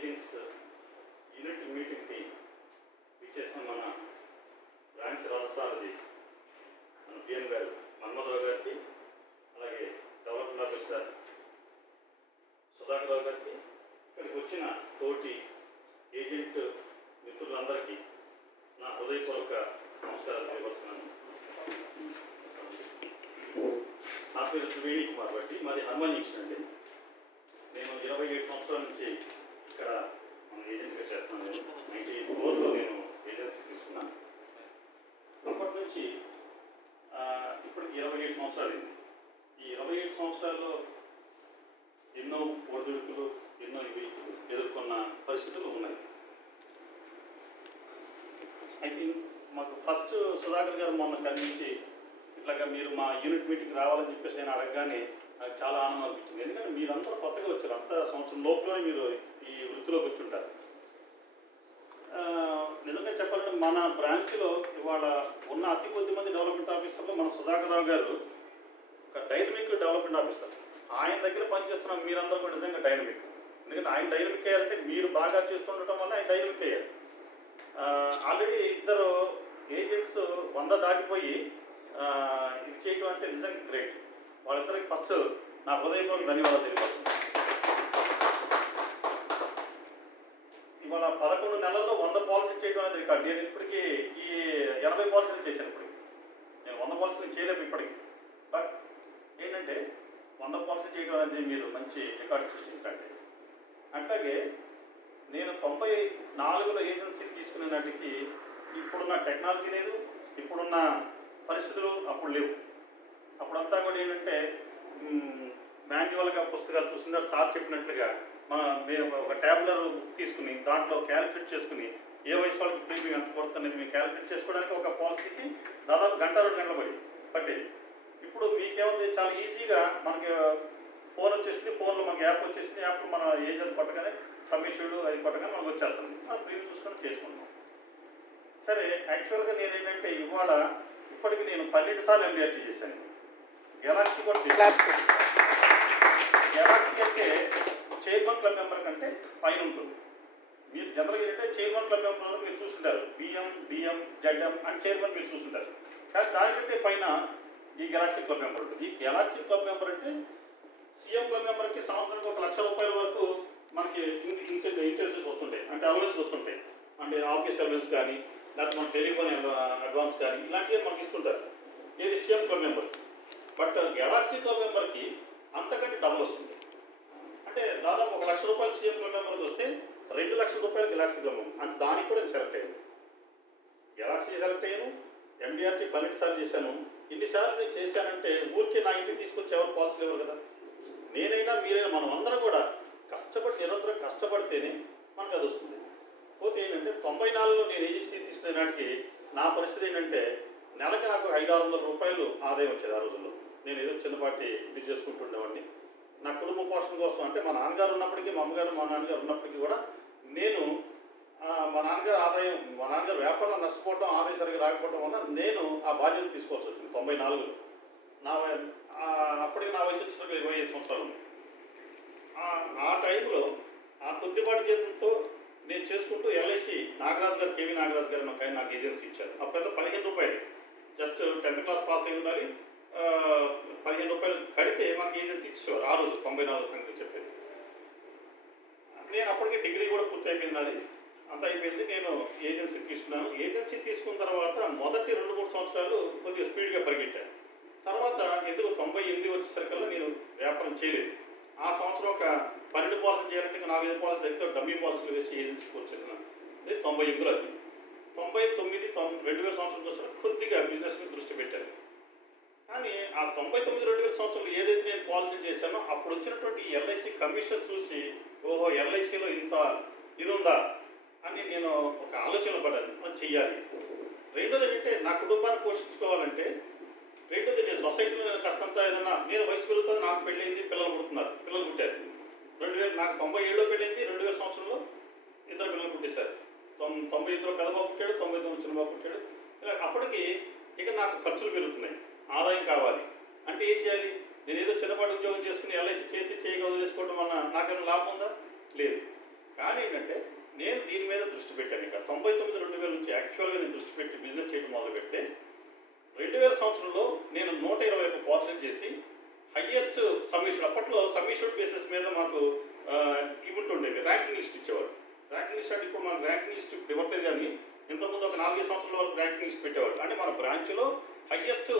Agents unit మీటింగ్కి ఇచ్చేసిన మన బ్రాంచ్ రథసారథి మన పిఎం గారు మన్మధరావు గారికి, అలాగే డెవలప్మెంట్ ఆఫీసర్ సుధాకర్ రావు గారికి, ఇక్కడికి వచ్చిన తోటి ఏజెంట్ మిత్రులందరికీ నా హృదయపూర్వక నమస్కారాలు తెలియపరుస్తున్నాను. నా పేరు త్రివేణి కుమార్ బట్టి, మాది హనుమాన్ జంక్షన్ అండి. నేను 27 సంవత్సరాల నుంచి ఇక్కడ మన ఏజెంట్గా చేస్తున్నాను. 94లో నేను ఏజెన్సీ తీసుకున్నాను. అప్పటి నుంచి ఇప్పటికి 27 సంవత్సరాలు అయింది. ఈ 27 సంవత్సరాల్లో ఎన్నో ఒడిదుడుకులు, ఎన్నో ఎదుర్కొన్న పరిస్థితులు ఉన్నాయి. ఐ థింక్ మాకు ఫస్ట్ సుధాకర్ గారు మొన్న కలిసి ఇట్లాగా మీరు మా యూనిట్ మీటింగ్కి రావాలని చెప్పేసి నేను అడగగానే నాకు చాలా ఆనందం అనిపించింది. ఎందుకంటే మీరంతా కొత్తగా వచ్చారు, అంతా సంవత్సరం లోపులోనే మీరు ఈ వృత్తిలోకి వచ్చి ఉంటారు. నిజంగా చెప్పాలంటే మన బ్రాంచ్లో ఇవాళ ఉన్న అతి కొద్ది మంది డెవలప్మెంట్ ఆఫీసర్లో మన సుధాకర్ రావు గారు ఒక డైనమిక్ డెవలప్మెంట్ ఆఫీసర్. ఆయన దగ్గర పనిచేస్తున్న మీరందరూ కూడా నిజంగా డైనమిక్. ఎందుకంటే ఆయన డైనమిక్ అయ్యారంటే మీరు బాగా చేస్తుండటం వల్ల ఆయన డైనమిక్ అయ్యారు. ఆల్రెడీ ఇద్దరు ఏజెంట్స్ 100 దాటిపోయి ఇది చేయటం అంటే నిజంగా గ్రేట్. వాళ్ళిద్దరికి ఫస్ట్ నా హృదయపూర్వక ధన్యవాదాలు తెలియపరుస్తున్నాను. ఇవాళ 11 నెలల్లో 100 పాలసీ చేయడం అనేది రికార్డు. నేను ఇప్పటికీ ఈ 80 పాలసీలు చేశాను. ఇప్పటికి నేను 100 పాలసీలు చేయలేము ఇప్పటికి. బట్ ఏంటంటే 100 పాలసీ చేయడం అనేది మీరు మంచి రికార్డు సృష్టించండి. అట్లాగే నేను 94లో ఏజెన్సీ తీసుకునే నాటికి ఇప్పుడున్న టెక్నాలజీ లేదు, ఇప్పుడున్న పరిస్థితులు అప్పుడు లేవు. అప్పుడంతా కూడా ఏంటంటే మాన్యువల్గా పుస్తకాలు చూసిందా సార్ చెప్పినట్లుగా మేము ఒక ట్యాబ్లర్ బుక్ తీసుకుని దాంట్లో క్యాలిక్యులేట్ చేసుకుని ఏ వయసు వాళ్ళకి ప్రీమియం ఎంత పడుతుంది మేము క్యాలిక్యులేట్ చేసుకోవడానికి ఒక పాలసీకి దాదాపు 1-2 గంటలు పట్టేది. ఇప్పుడు మీకేముంది, చాలా ఈజీగా మనకి ఫోన్ వచ్చేసింది, ఫోన్లో మనకి యాప్ వచ్చేసింది, యాప్ మన ఏజ్ అది కొట్టగానే సబ్మిషన్లు అది కొట్టగానే మనకు వచ్చేస్తుంది, మనం ప్రీమియం చూసుకొని చేసుకుంటాం. సరే, యాక్చువల్గా నేను ఏంటంటే ఇప్పటికి నేను 12 సార్లు ఎంబీఆర్టీ చేశాను. గెలాక్సీ కూడా గెలాక్సీ అంటే చైర్మన్ క్లబ్ మెంబర్ కంటే పైన ఉంటుంది. మీరు జనరల్గా ఏంటంటే చైర్మన్ క్లబ్ మెంబర్లో మీరు చూస్తుంటారు, BM, DM, ZM and chairman మీరు చూస్తుంటారు. కానీ దానికంటే పైన ఈ గెలాక్సీ క్లబ్ మెంబర్ ఉంటుంది. ఈ గెలాక్సీ క్లబ్ మెంబర్ అంటే సీఎం క్లబ్ మెంబర్కి సంవత్సరానికి ₹1,00,000 వరకు మనకి ఇంటెన్సివ్స్ వస్తుంటాయి, అంటే అలవెన్స్ వస్తుంటాయి. అంటే ఆఫీస్ అలవెన్స్ కానీ, లేకపోతే మన టెలిఫోన్ అడ్వాన్స్ కానీ ఇలాంటివి మనకి ఇస్తుంటారు. ఏది CM club member. But galaxy club మెంబర్కి అంతకంటే డబుల్ వస్తుంది. అంటే దాదాపు ₹1,00,000 సీఎం క్లబ్ మెంబర్కి వస్తే ₹2,00,000 గెలాక్సీ క్లబ్ మెంబర్. అంటే దానికి కూడా నేను సెలెక్ట్ అయ్యాను. గెలాక్సీ సెలెక్ట్ అయ్యాను. ఎంబీఆర్టీ 12 సార్లు చేశాను. ఇన్నిసార్లు నేను చేశానంటే ఊరికే నా ఇంటికి తీసుకొచ్చి ఎవరు పాలసీలు ఇవ్వరు కదా. నేనైనా మీరైనా మనం అందరం కూడా నిరంతరం కష్టపడితేనే మనకు అది వస్తుంది. పోతే ఏంటంటే 94లో నేను ఏజెన్సీ తీసుకునే నాటికి నా పరిస్థితి ఏంటంటే నెలకి నాకు ₹500-600 ఆదాయం వచ్చేది. ఆ రోజుల్లో నేను ఏదో చిన్నపాటి ఇది చేసుకుంటుండేవాడిని. నా కుటుంబ పోషణ కోసం, అంటే మా నాన్నగారు ఉన్నప్పటికీ, మా అమ్మగారు మా నాన్నగారు ఉన్నప్పటికీ కూడా నేను మా నాన్నగారు వ్యాపారంలో నష్టపోవడం, ఆదాయం సరిగ్గా రాకపోవడం వల్ల నేను ఆ బాధ్యత తీసుకోవాల్సి వచ్చింది 94లో. అప్పటికి నా వయసు వచ్చిన 25 సంవత్సరాలు ఉంది. ఆ టైంలో ఆ కొద్దిపాటి జీతంతో నేను చేసుకుంటూ ఎల్ఐసి నాగరాజు గారు, కేవీ నాగరాజు గారు నాకు ఏజెన్సీ ఇచ్చారు. అప్పుడైతే ₹15 జస్ట్ 10th క్లాస్ పాస్ అయి ఉండాలి. ₹15 కడితే మనకి ఏజెన్సీ ఇచ్చేవారు ఆ రోజు. 94 సంగతి చెప్పేది. నేను అప్పటికే డిగ్రీ కూడా పూర్తి అయిపోయింది, నాది అంతా అయిపోయింది. నేను ఏజెన్సీ తీసుకున్నాను. ఏజెన్సీ తీసుకున్న తర్వాత మొదటి 2-3 సంవత్సరాలు కొద్దిగా స్పీడ్గా పరిగెట్టాను. తర్వాత ఎదురు 98 వచ్చేసరికల్లా నేను వ్యాపారం చేయలేదు. ఆ సంవత్సరం ఒక 12 పాలసీలు చేయాలంటే 4-5 పాలసీలు అయితే డమ్మీ పాలసీలు వేసి ఏజెన్సీకి వచ్చేసినాను. ఇది 98లో. అది 99-2000 సంవత్సరం వచ్చాక కొద్దిగా బిజినెస్ మీద దృష్టి పెట్టాను. కానీ ఆ 99-2000 సంవత్సరంలో ఏదైతే నేను పాలసీ చేశానో అప్పుడు వచ్చినటువంటి ఎల్ఐసి కమిషన్ చూసి, ఓహో ఎల్ఐసిలో ఇంత ఇది ఉందా అని నేను ఒక ఆలోచన పడ్డాను, మనం చెయ్యాలి. రెండోది ఏంటంటే నా కుటుంబాన్ని పోషించుకోవాలంటే, రెండోది నేను సొసైటీలో నేను కాస్తంతా ఏదన్నా, నేను వయసు పెరుగుతుంది, నాకు పెళ్ళయింది, పిల్లలు పుట్టారు. నాకు 97లో పెళ్ళింది, 2000 సంవత్సరంలో 2 పిల్లలు పుట్టేశారు. 92లో పెద్దబాబు పుట్టాడు, 99లో చిన్నబాబు పుట్టాడు. ఇలా అప్పటికి ఇక నాకు ఖర్చులు పెరుగుతున్నాయి, ఆదాయం కావాలి. అంటే ఏం చేయాలి? నేను ఏదో చిన్నపాటి ఉద్యోగం చేసుకుని ఎల్ఐసి చేసి చేయగా వదిలేసుకోవడం వల్ల నాకేమైనా లాభం ఉందా? లేదు. కానీ ఏంటంటే నేను దీని మీద దృష్టి పెట్టాను. ఇక 99-2000 నుంచి యాక్చువల్గా నేను దృష్టి పెట్టి బిజినెస్ చేయడం మొదలు పెడితే 2000 సంవత్సరంలో నేను 121 పాలసీలు చేసి హయ్యెస్ట్ సబ్మిషన్, అప్పట్లో సబ్మిషన్ బేసిస్ మీద మాకు ఇవి ఉంటుండేవి, ర్యాంకింగ్ లిస్ట్ ఇచ్చేవాడు. ర్యాంకింగ్ లిస్ట్ అంటే ఇప్పుడు మనకు ర్యాంకింగ్ లిస్ట్ ఇవ్వట్లేదు, కానీ ఇంతకుముందు ఒక 4-5 సంవత్సరాల వరకు ర్యాంకింగ్ లిస్ట్ పెట్టేవాడు. అంటే మన బ్రాంచ్లో హయ్యెస్ట్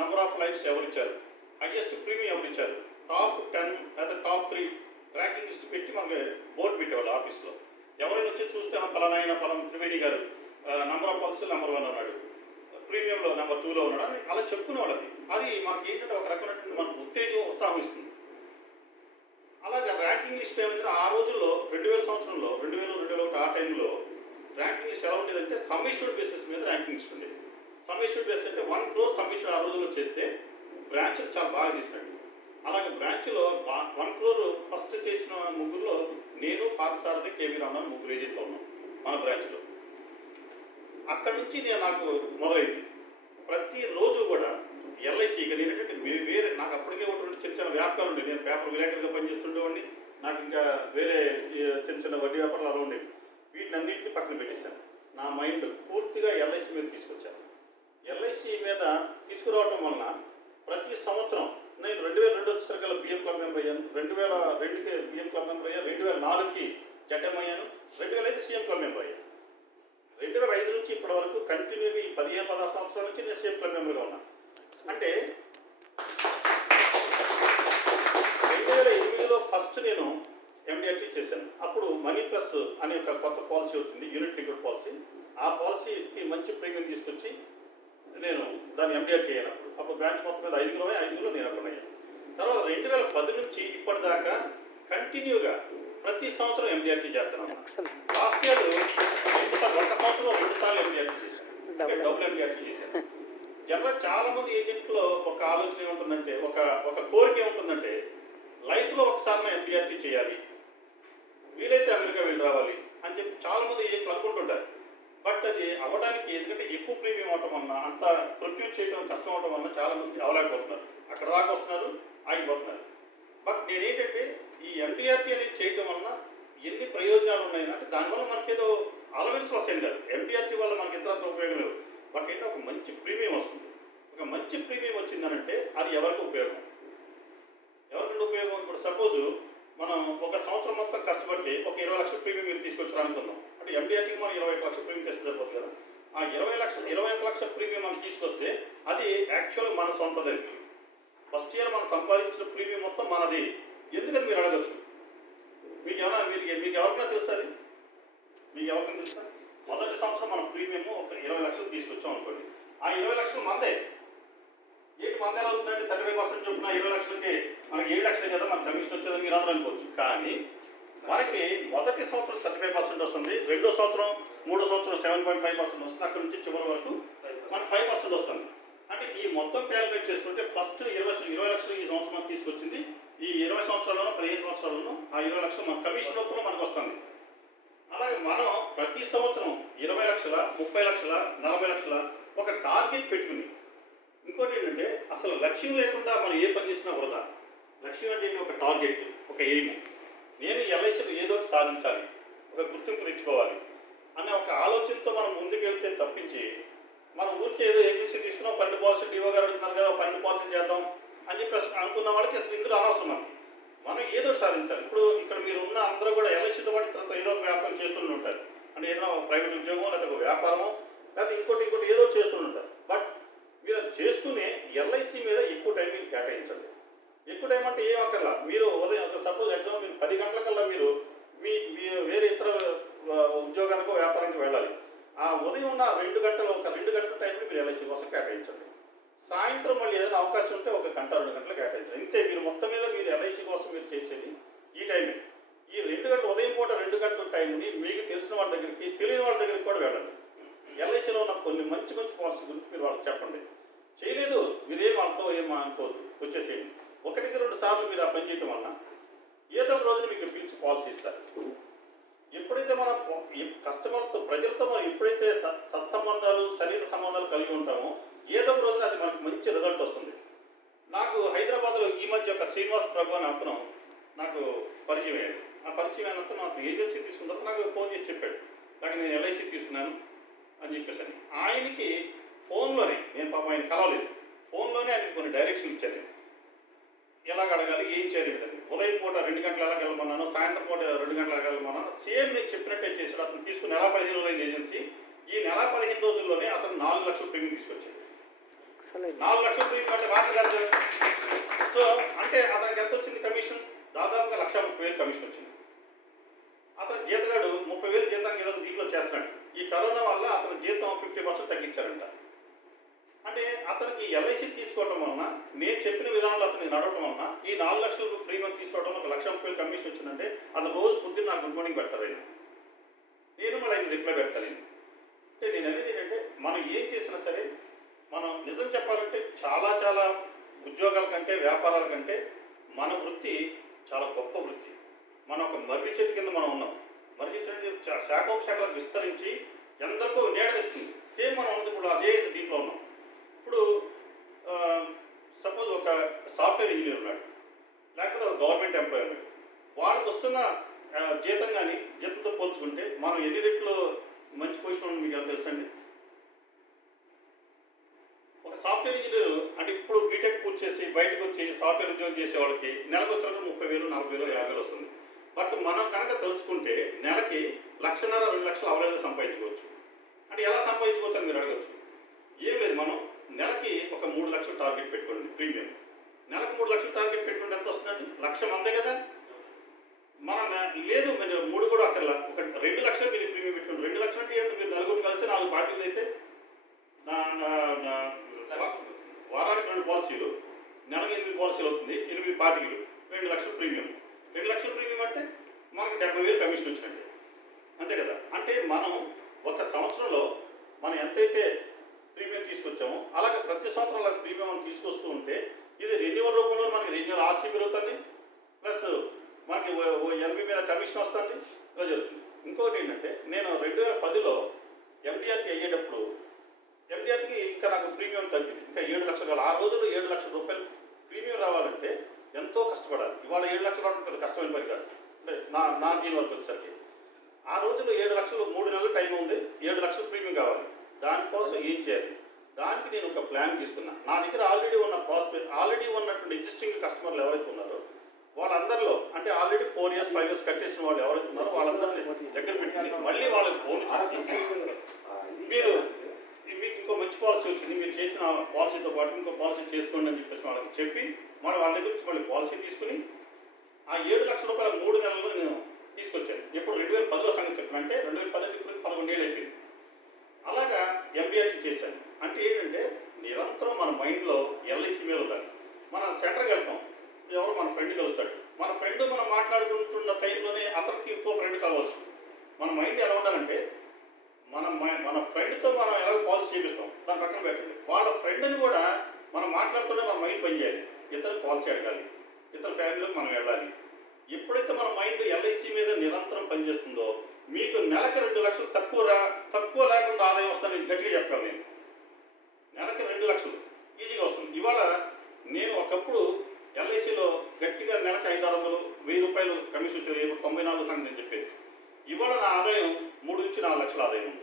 నెంబర్ ఆఫ్ లైఫ్స్ ఎవరు ఇచ్చారు, హయ్యెస్ట్ ప్రీమియం ఎవరు ఇచ్చారు, టాప్ 10 లేదా టాప్ 3 ర్యాంకింగ్ లిస్ట్ పెట్టి మనకి బోర్డు పెట్టేవాళ్ళు ఆఫీస్లో. ఎవరైనా వచ్చి చూస్తే పలానా త్రివేణి గారు నెంబర్ ఆఫ్ పాలసీలు నెంబర్ 1 ఉన్నాడు, ప్రీమియంలో నెంబర్ 2లో ఉన్నాడు అని అలా చెప్పుకునేవాళ్ళది. అది మనకి ఏంటంటే ఒక రకమైనటువంటి మనకు ఉత్తేజం, ఉత్సాహం ఇస్తుంది. అలాగే ర్యాంకింగ్ లిస్ట్ ఏమైందంటే ఆ రోజుల్లో 2000 సంవత్సరంలో 2000-2001 ఆ టైంలో ర్యాంకింగ్ లిస్ట్ ఎలా ఉండేదంటే సమ్మిష్యూడ్ బేసిస్ మీద ర్యాంకింగ్ లిస్ట్ ఉండేది. సమ్మిష్యూడ్ బేసిస్ అంటే 1 crore సమ్మిష్యూడ్ ఆ రోజుల్లో చేస్తే బ్రాంచ్లు చాలా బాగా తీసినట్టు. అలాగే బ్రాంచ్లో 1 crore ఫస్ట్ చేసిన ముగ్గురులో నేను, పార్థసారథి, కేవీ రామన్ ముగ్గురు ఏజెంట్లు ఉన్నాం మన బ్రాంచ్లో. అక్కడి నుంచి నాకు మొదలైంది. ప్రతిరోజు కూడా ఎల్ఐసి ఇక నేనంటే వేరే నాకు అప్పటికే ఒకటి చిన్న చిన్న వ్యాపారాలు ఉండేవి. నేను పేపర్ విలేకరుగా పనిచేస్తుండేవాడిని. నాకు ఇంకా వేరే చిన్న చిన్న వడ్డీ వ్యాపారాలు అలా ఉండేవి. వీటిని అన్నింటినీ పక్కన పెట్టేశాను. నా మైండ్ పూర్తిగా ఎల్ఐసి మీద తీసుకొచ్చాను. ఎల్ఐసి మీద తీసుకురావటం వలన ప్రతి సంవత్సరం నేను 2002 వచ్చేసరికల్లా బిఎం క్లబ్ మెంబర్ అయ్యాను, 2002కి బిఎం క్లబ్ మెంబర్ అయ్యాను, 2004కి జడ్ఎం అయ్యాను, 2005 సీఎం క్లబ్ మెంబర్ అయ్యాను. 2005 నుంచి ఇప్పటి వరకు కంటిన్యూగా ఈ 15-16 సంవత్సరాల నుంచి నేను సీఎం క్లబ్ మెంబర్గా ఉన్నాను. అంటే 2008లో ఫస్ట్ నేను ఎండిఆర్టీ చేశాను. అప్పుడు మనీ ప్లస్ అనే ఒక కొత్త పాలసీ వచ్చింది, యూనిట్ లింక్డ్ పాలసీ. ఆ పాలసీకి మంచి ప్రీమియం తీసుకొచ్చి నేను దాన్ని ఎండిఆర్టీ అయ్యాను. అప్పుడు బ్రాంచ్ మొత్తం మీద 5గులో నేను అక్కడ అయ్యాను. తర్వాత 2010 నుంచి ఇప్పటిదాకా కంటిన్యూగా ప్రతి సంవత్సరం ఎండిఆర్టీ చేస్తున్నాను. లాస్ట్ ఇయర్ ఒక సంవత్సరం 2 సార్లు ఎండిఆర్టీ చేశాను, డబుల్ ఎండిఆర్టీ చేశాను. జనరల్ చాలా మంది ఏజెంట్లో ఒక ఆలోచన ఏముంటుందంటే, ఒక కోరిక ఏముంటుందంటే లైఫ్లో ఒకసారి ఎండిఆర్టీ చేయాలి, వీలైతే అమెరికా వెళ్ళి రావాలి అని చెప్పి చాలా మంది ఏజెంట్లు అనుకుంటుంటారు. బట్ అది అవ్వడానికి ఎందుకంటే ఎక్కువ ప్రీమియం అవటం వలన, అంత ప్రొక్యూర్ చేయడం కష్టం అవడం వలన చాలా మంది అవలేకపోతున్నారు. అక్కడ దాకా వస్తున్నారు, ఆగిపోతున్నారు. బట్ నేనేంటంటే ఈ ఎండిఆర్టీ అనేది చేయటం వలన ఎన్ని ప్రయోజనాలు ఉన్నాయి అంటే, దానివల్ల మనకేదో అలవెన్స్ వస్తాయి కాదు. ఎండిఆర్టీ వల్ల మనకి ఇతర ఉపయోగం లేవు. బట్ ఏంటో ఒక మంచి ప్రీమియం వస్తుంది. ఒక మంచి ప్రీమియం వచ్చిందనంటే అది ఎవరికి ఉపయోగం, ఎవరికంటే ఉపయోగం. ఇప్పుడు సపోజు మనం ఒక సంవత్సరం మొత్తం కష్టపడితే ఒక 20 లక్షల ప్రీమియం మీరు తీసుకొచ్చారనుకుందాం. అంటే ఎండిఆర్టీకి మనం 21 లక్షల ప్రీమియం తెస్తే సరిపోతుంది కదా. ఆ 21 లక్షల ప్రీమియం మనం తీసుకొస్తే అది యాక్చువల్గా మన సొంతది. ఫస్ట్ ఇయర్ మనం సంపాదించిన ప్రీమియం మొత్తం మనది. ఎందుకని మీరు అడగచ్చు. మీకు ఎవరికైనా తెలుసా అది? మీకు ఎవరికైనా తెలుసా? మొదటి సంవత్సరం మనం ప్రీమియం ఒక 20 లక్షలు తీసుకొచ్చాం అనుకోండి. ఆ 20 లక్షలు మందే. ఏంటి మంది ఎలా అవుతుందంటే 35% చొప్పున 20 లక్షలకి మనకి 7 లక్షలే కదా మనకు కమిషన్ వచ్చేదని మీరు అందరూ అనుకోవచ్చు. కానీ మనకి మొదటి సంవత్సరం 35% వస్తుంది, రెండో సంవత్సరం, మూడో సంవత్సరం 7.5% వస్తుంది. అక్కడ నుంచి చివరి వరకు మనకు 5% వస్తుంది. అంటే ఈ మొత్తం క్యాలిక్యులేట్ చేసుకుంటే ఫస్ట్ 20 లక్షలు ఈ సంవత్సరం తీసుకొచ్చింది. ఈ 20 సంవత్సరాల్లోనూ 15 సంవత్సరాల్లోనూ ఆ 20 లక్షలు మన కమిషన్ రూపంలో మనకు వస్తుంది. అలాగే మనం ప్రతి సంవత్సరం 20 లక్షల, 30 లక్షల, 40 లక్షల ఒక టార్గెట్ పెట్టుకుని, ఇంకోటి ఏంటంటే అసలు లక్ష్యం లేకుండా మనం ఏ పని చేసినా వృధా. లక్ష్యం అంటే ఒక టార్గెట్, ఒక ఎయిమ్. నేను ఎల్ఐసిలో ఏదో ఒకటి సాధించాలి, ఒక గుర్తింపు తెచ్చుకోవాలి అనే ఒక ఆలోచనతో మనం ముందుకెళ్తే తప్పించి మనం ఊరికే ఏదో ఏజెన్సీ తీసుకున్నాం, 12 పాలసీ డిఓ గారు అడుగుతున్నారు కదా 12 పాలసీ చేద్దాం అని చెప్పి అనుకున్న వాళ్ళకి అసలు ఇందులో అనవసరం. మనం ఏదో సాధించాలి. ఇప్పుడు ఇక్కడ మీరు ఉన్న అందరూ కూడా ఎల్ఐసితో పాటు తర్వాత ఏదో ఒక వ్యాపారం చేస్తూనే ఉంటారు. అంటే ఏదైనా ప్రైవేట్ ఉద్యోగం లేదా ఒక వ్యాపారమో లేకపోతే ఇంకోటి ఏదో చేస్తూ ఉంటారు. బట్ మీరు అది చేస్తూనే ఎల్ఐసి మీద ఎక్కువ టైం మీరు కేటాయించండి. ఎక్కువ టైం అంటే ఏం అక్కర్లా. మీరు ఉదయం సపోజ్ ఎగ్జామ్ మీరు 10 గంటలకల్లా మీరు వేరే ఇతర ఉద్యోగానికో వ్యాపారానికి వెళ్ళాలి. ఆ ఉదయం ఉన్న 2 గంటల టైంని మీరు ఎల్ఐసి కోసం కేటాయించండి. సాయంత్రం మళ్ళీ ఏదైనా అవకాశం ఉంటే 1 గంట 2 గంటలు కేటాయించండి. ఇంతే. మీరు మొత్తం మీద మీరు ఎల్ఐసి కోసం మీరు చేసేది ఈ టైమే. ఈ 2 గంటలు ఉదయం పూట 2 గంటల టైంని మీకు తెలిసిన వాళ్ళ దగ్గరికి, తెలియని వాళ్ళ దగ్గరికి కూడా వెళ్ళండి. ఎల్ఐసిలో ఉన్న కొన్ని మంచి పాలసీ గురించి మీరు వాళ్ళకి చెప్పండి. చేయలేదు మీరేం వాళ్ళతో ఏం అనుకోవద్దు, వచ్చేసేయండి. 1-2 సార్లు మీరు ఆ పని చేయటం వలన ఏదో ఒక రోజున మీకు పిలిచి పాలసీ ఇస్తారు. ఎప్పుడైతే మనం కస్టమర్తో, ప్రజలతో మనం ఎప్పుడైతే సత్సంబంధాలు, సన్నిహిత సంబంధాలు కలిగి ఉంటామో ఏదో ఒక రోజున అది మనకు మంచి రిజల్ట్ వస్తుంది. నాకు హైదరాబాద్లో ఈ మధ్య ఒక శ్రీనివాస్ ప్రభు అని అతను నాకు పరిచయం అయ్యాడు. ఆ పరిచయం అయినంత నాకు ఏజెన్సీ తీసుకున్న తర్వాత నాకు ఫోన్ చేసి చెప్పాడు, నాకు నేను ఎల్ఐసి తీసుకున్నాను అని చెప్పేసి అని. ఆయనకి ఫోన్లోనే, నేను పాపం ఆయన కలవలేదు, ఫోన్లోనే ఆయనకి కొన్ని డైరెక్షన్ ఇచ్చాను నేను, ఎలాగ అడగాలి, ఏం చేయాలి కదండి. ఉదయం పూట 2 గంటల ఎలాగ వెళ్ళమన్నాను, సాయంత్రం పూట 2 గంటల వెళ్ళమన్నాను, సేమ్ నేను చెప్పినట్టే చేశాడు. అతను తీసుకుని నెల 15 రోజులైంది ఏజెన్సీ. ఈ నెల 15 రోజుల్లోనే అతను 4 లక్షల ప్రీమియం తీసుకొచ్చాడు. 4 లక్షల ప్రీమియం అంటే వాటర్ కాదు. సో అంటే అతనికి ఎంత వచ్చింది కమిషన్? దాదాపుగా 1,30,000 కమిషన్ వచ్చింది. అతను జీతగాడు 30,000 జీతానికి ఏదో దీంట్లో చేస్తున్నాడు. ఈ కరోనా వల్ల అతను జీతం 50% తగ్గించారంట. అంటే అతనికి ఎల్ఐసి తీసుకోవడం వలన, నేను చెప్పిన విధానంలో అతనికి నడవడం వలన ఈ 4 లక్షల ప్రీమియం తీసుకోవడం వల్ల 1,30,000 కమిషన్ వచ్చిందంటే అతను రోజు పొద్దున్న నాకు గుడ్ మార్నింగ్ పెడతారు ఆయన, నేను మళ్ళీ ఆయన రిప్లై పెడతాను. అంటే నేను అనేది ఏంటంటే, మనం ఏం చేసినా సరే, మనం నిజం చెప్పాలంటే చాలా చాలా ఉద్యోగాల కంటే వ్యాపారాల కంటే మన వృత్తి చాలా గొప్ప వృత్తి. మన ఒక మర్రి చెట్టు కింద మనం ఉన్నాం. మర్రి చెట్టు అనేది శాఖోపశాఖలకు విస్తరించి ఎందరికో నీడనిస్తుంది. సేమ్ మనం ఉంది ఇప్పుడు అదే దీంట్లో ఉన్నాం. ఇప్పుడు సపోజ్ ఒక సాఫ్ట్వేర్ ఇంజనీర్ ఉన్నాడు, లేకపోతే ఒక గవర్నమెంట్ ఎంప్లాయీ ఉన్నాడు. వాడికి వస్తున్న జీతం కానీ జీతంతో పోల్చుకుంటే మనం ఎన్ని రెట్లు మంచి పొజిషన్ మీకు ఏమైనా తెలుసండి? ఒక సాఫ్ట్వేర్ ఇంజనీర్ అంటే ఇప్పుడు బీటెక్ పూర్తి చేసి బయటకు వచ్చి సాఫ్ట్వేర్ ఉద్యోగం చేసే వాళ్ళకి నెలకు వచ్చినప్పుడు 30,000, 40,000, 50,000 వస్తుంది. బట్ మనం కనుక తెలుసుకుంటే నెలకి 1,50,000, 2 లక్షలు అవలేదో సంపాదించుకోవచ్చు. అంటే ఎలా సంపాదించుకోవచ్చు అని మీరు అడగచ్చు. ఏం లేదు, మనం నెలకి ఒక 3 లక్షలు టార్గెట్ పెట్టుకోండి ప్రీమియం. నెలకు 3 లక్షలు టార్గెట్ పెట్టుకుంటే ఎంత వస్తుందండి? 1,00,000 మందే కదా. మన లేదు మీరు 3 కూడా అక్కర్లా, ఒక 2 లక్షలు మీరు ప్రీమియం పెట్టుకోండి. 2 లక్షలు అంటే ఏంటి? మీరు నలుగురు కలిసి 4 పార్టీలు అయితే వారానికి 2 పాలసీలు, నెలకి 8 పాలసీలు అవుతుంది, 8 పాతికలు, 2 లక్షల ప్రీమియం. 2 లక్షల ప్రీమియం అంటే మనకి 70,000 కమిషన్ వచ్చినట్టు, అంతే కదా. అంటే మనం ఒక సంవత్సరంలో మనం ఎంతైతే ప్రీమియం తీసుకొచ్చామో అలాగే ప్రతి సంవత్సరం అలా ప్రీమియం మనం తీసుకొస్తూ ఉంటే ఇది రెన్యువల్ రూపంలో మనకి రెన్యువల్ ఆస్తి పెరుగుతుంది, ప్లస్ మనకి 80 మీద కమిషన్ వస్తుంది, ఇలా జరుగుతుంది. ఇంకోటి ఏంటంటే, నేను 2010లో ఎండిఆర్టీ అయ్యేటప్పుడు ఎండిఆర్టీకి ఇంకా నాకు ప్రీమియం తగ్గింది, ఇంకా 7 లక్షలు కావాలి. ఆ రోజుల్లో 7 లక్షల రూపాయలు ప్రీమియం రావాలంటే ఎంతో కష్టపడాలి. ఇవాళ 7 లక్షలు రావడం పెద్ద కష్టమైన పని కాదు. అంటే నా దీని వరకు వచ్చేసరికి ఆ రోజుల్లో 7 లక్షలు 3 నెలలు టైం ఉంది, 7 లక్షలు ప్రీమియం కావాలి. దానికోసం ఏం చేయాలి? దానికి నేను ఒక ప్లాన్ తీసుకున్నా. నా దగ్గర ఆల్రెడీ ఉన్నటువంటి ఎగ్జిస్టింగ్ కస్టమర్లు ఎవరైతే ఉన్నారో వాళ్ళందరిలో, అంటే ఆల్రెడీ 4 years 5 years కట్టేసిన వాళ్ళు ఎవరైతే ఉన్నారో వాళ్ళందరినీ దగ్గర పెట్టి మళ్ళీ వాళ్ళకి ఫోన్ చేసి, మీకు ఇంకో మంచి పాలసీ వచ్చింది, మీరు చేసిన పాలసీతో పాటు ఇంకో పాలసీ చేసుకోండి అని చెప్పేసి వాళ్ళకి చెప్పి వాళ్ళ దగ్గర నుంచి మళ్ళీ పాలసీ తీసుకుని ఆ 7 లక్షల రూపాయల 3 నెలల్లో నేను తీసుకొచ్చాను. ఎప్పుడు 2010లో సంగతి చెప్పాను, అంటే 2010 ఇప్పుడు 11 ఏళ్ళు అయిపోయింది. అలాగా ఎంబీఆర్టీ చేశాను. అంటే ఏంటంటే, నిరంతరం మన మైండ్లో ఎల్ఐసి మీద ఉండాలి. మనం సెంటర్కి వెళ్తాం, ఎవరు మన ఫ్రెండ్ కలుస్తాడు, మన ఫ్రెండ్ మనం మాట్లాడుకుంటున్న టైంలోనే అతనికి ఇంకో ఫ్రెండ్ కలవచ్చు. మన మైండ్ ఎలా ఉండాలంటే, మన ఫ్రెండ్తో మనం ఎలాగో పాలసీ చేపిస్తాం, దాని పక్కన పెట్టండి, వాళ్ళ ఫ్రెండ్ని కూడా మనం మాట్లాడుతుంటే మన మైండ్ పనిచేయాలి. ఇతను పాలసీ అడగాలి, ఇతని ఫ్యామిలీలోకి మనం వెళ్ళాలి. ఎప్పుడైతే మన మైండ్ ఎల్ఐసి మీద నిరంతరం పనిచేస్తుందో మీకు నెలకి 2 లక్షలు తక్కువ లేకుండా ఆదాయం వస్తుందని గట్టిగా చెప్పాను. నేను నెలకి 2 లక్షలు ఈజీగా వస్తుంది. ఇవాళ నేను ఒకప్పుడు ఎల్ఐసిలో గట్టిగా నెలకి 500, 1000 రూపాయలు కమిషన్ వచ్చేది, 94 సంగతి అని చెప్పేది. ఇవాళ నా ఆదాయం 3 నుంచి 4 లక్షల ఆదాయం ఉంది.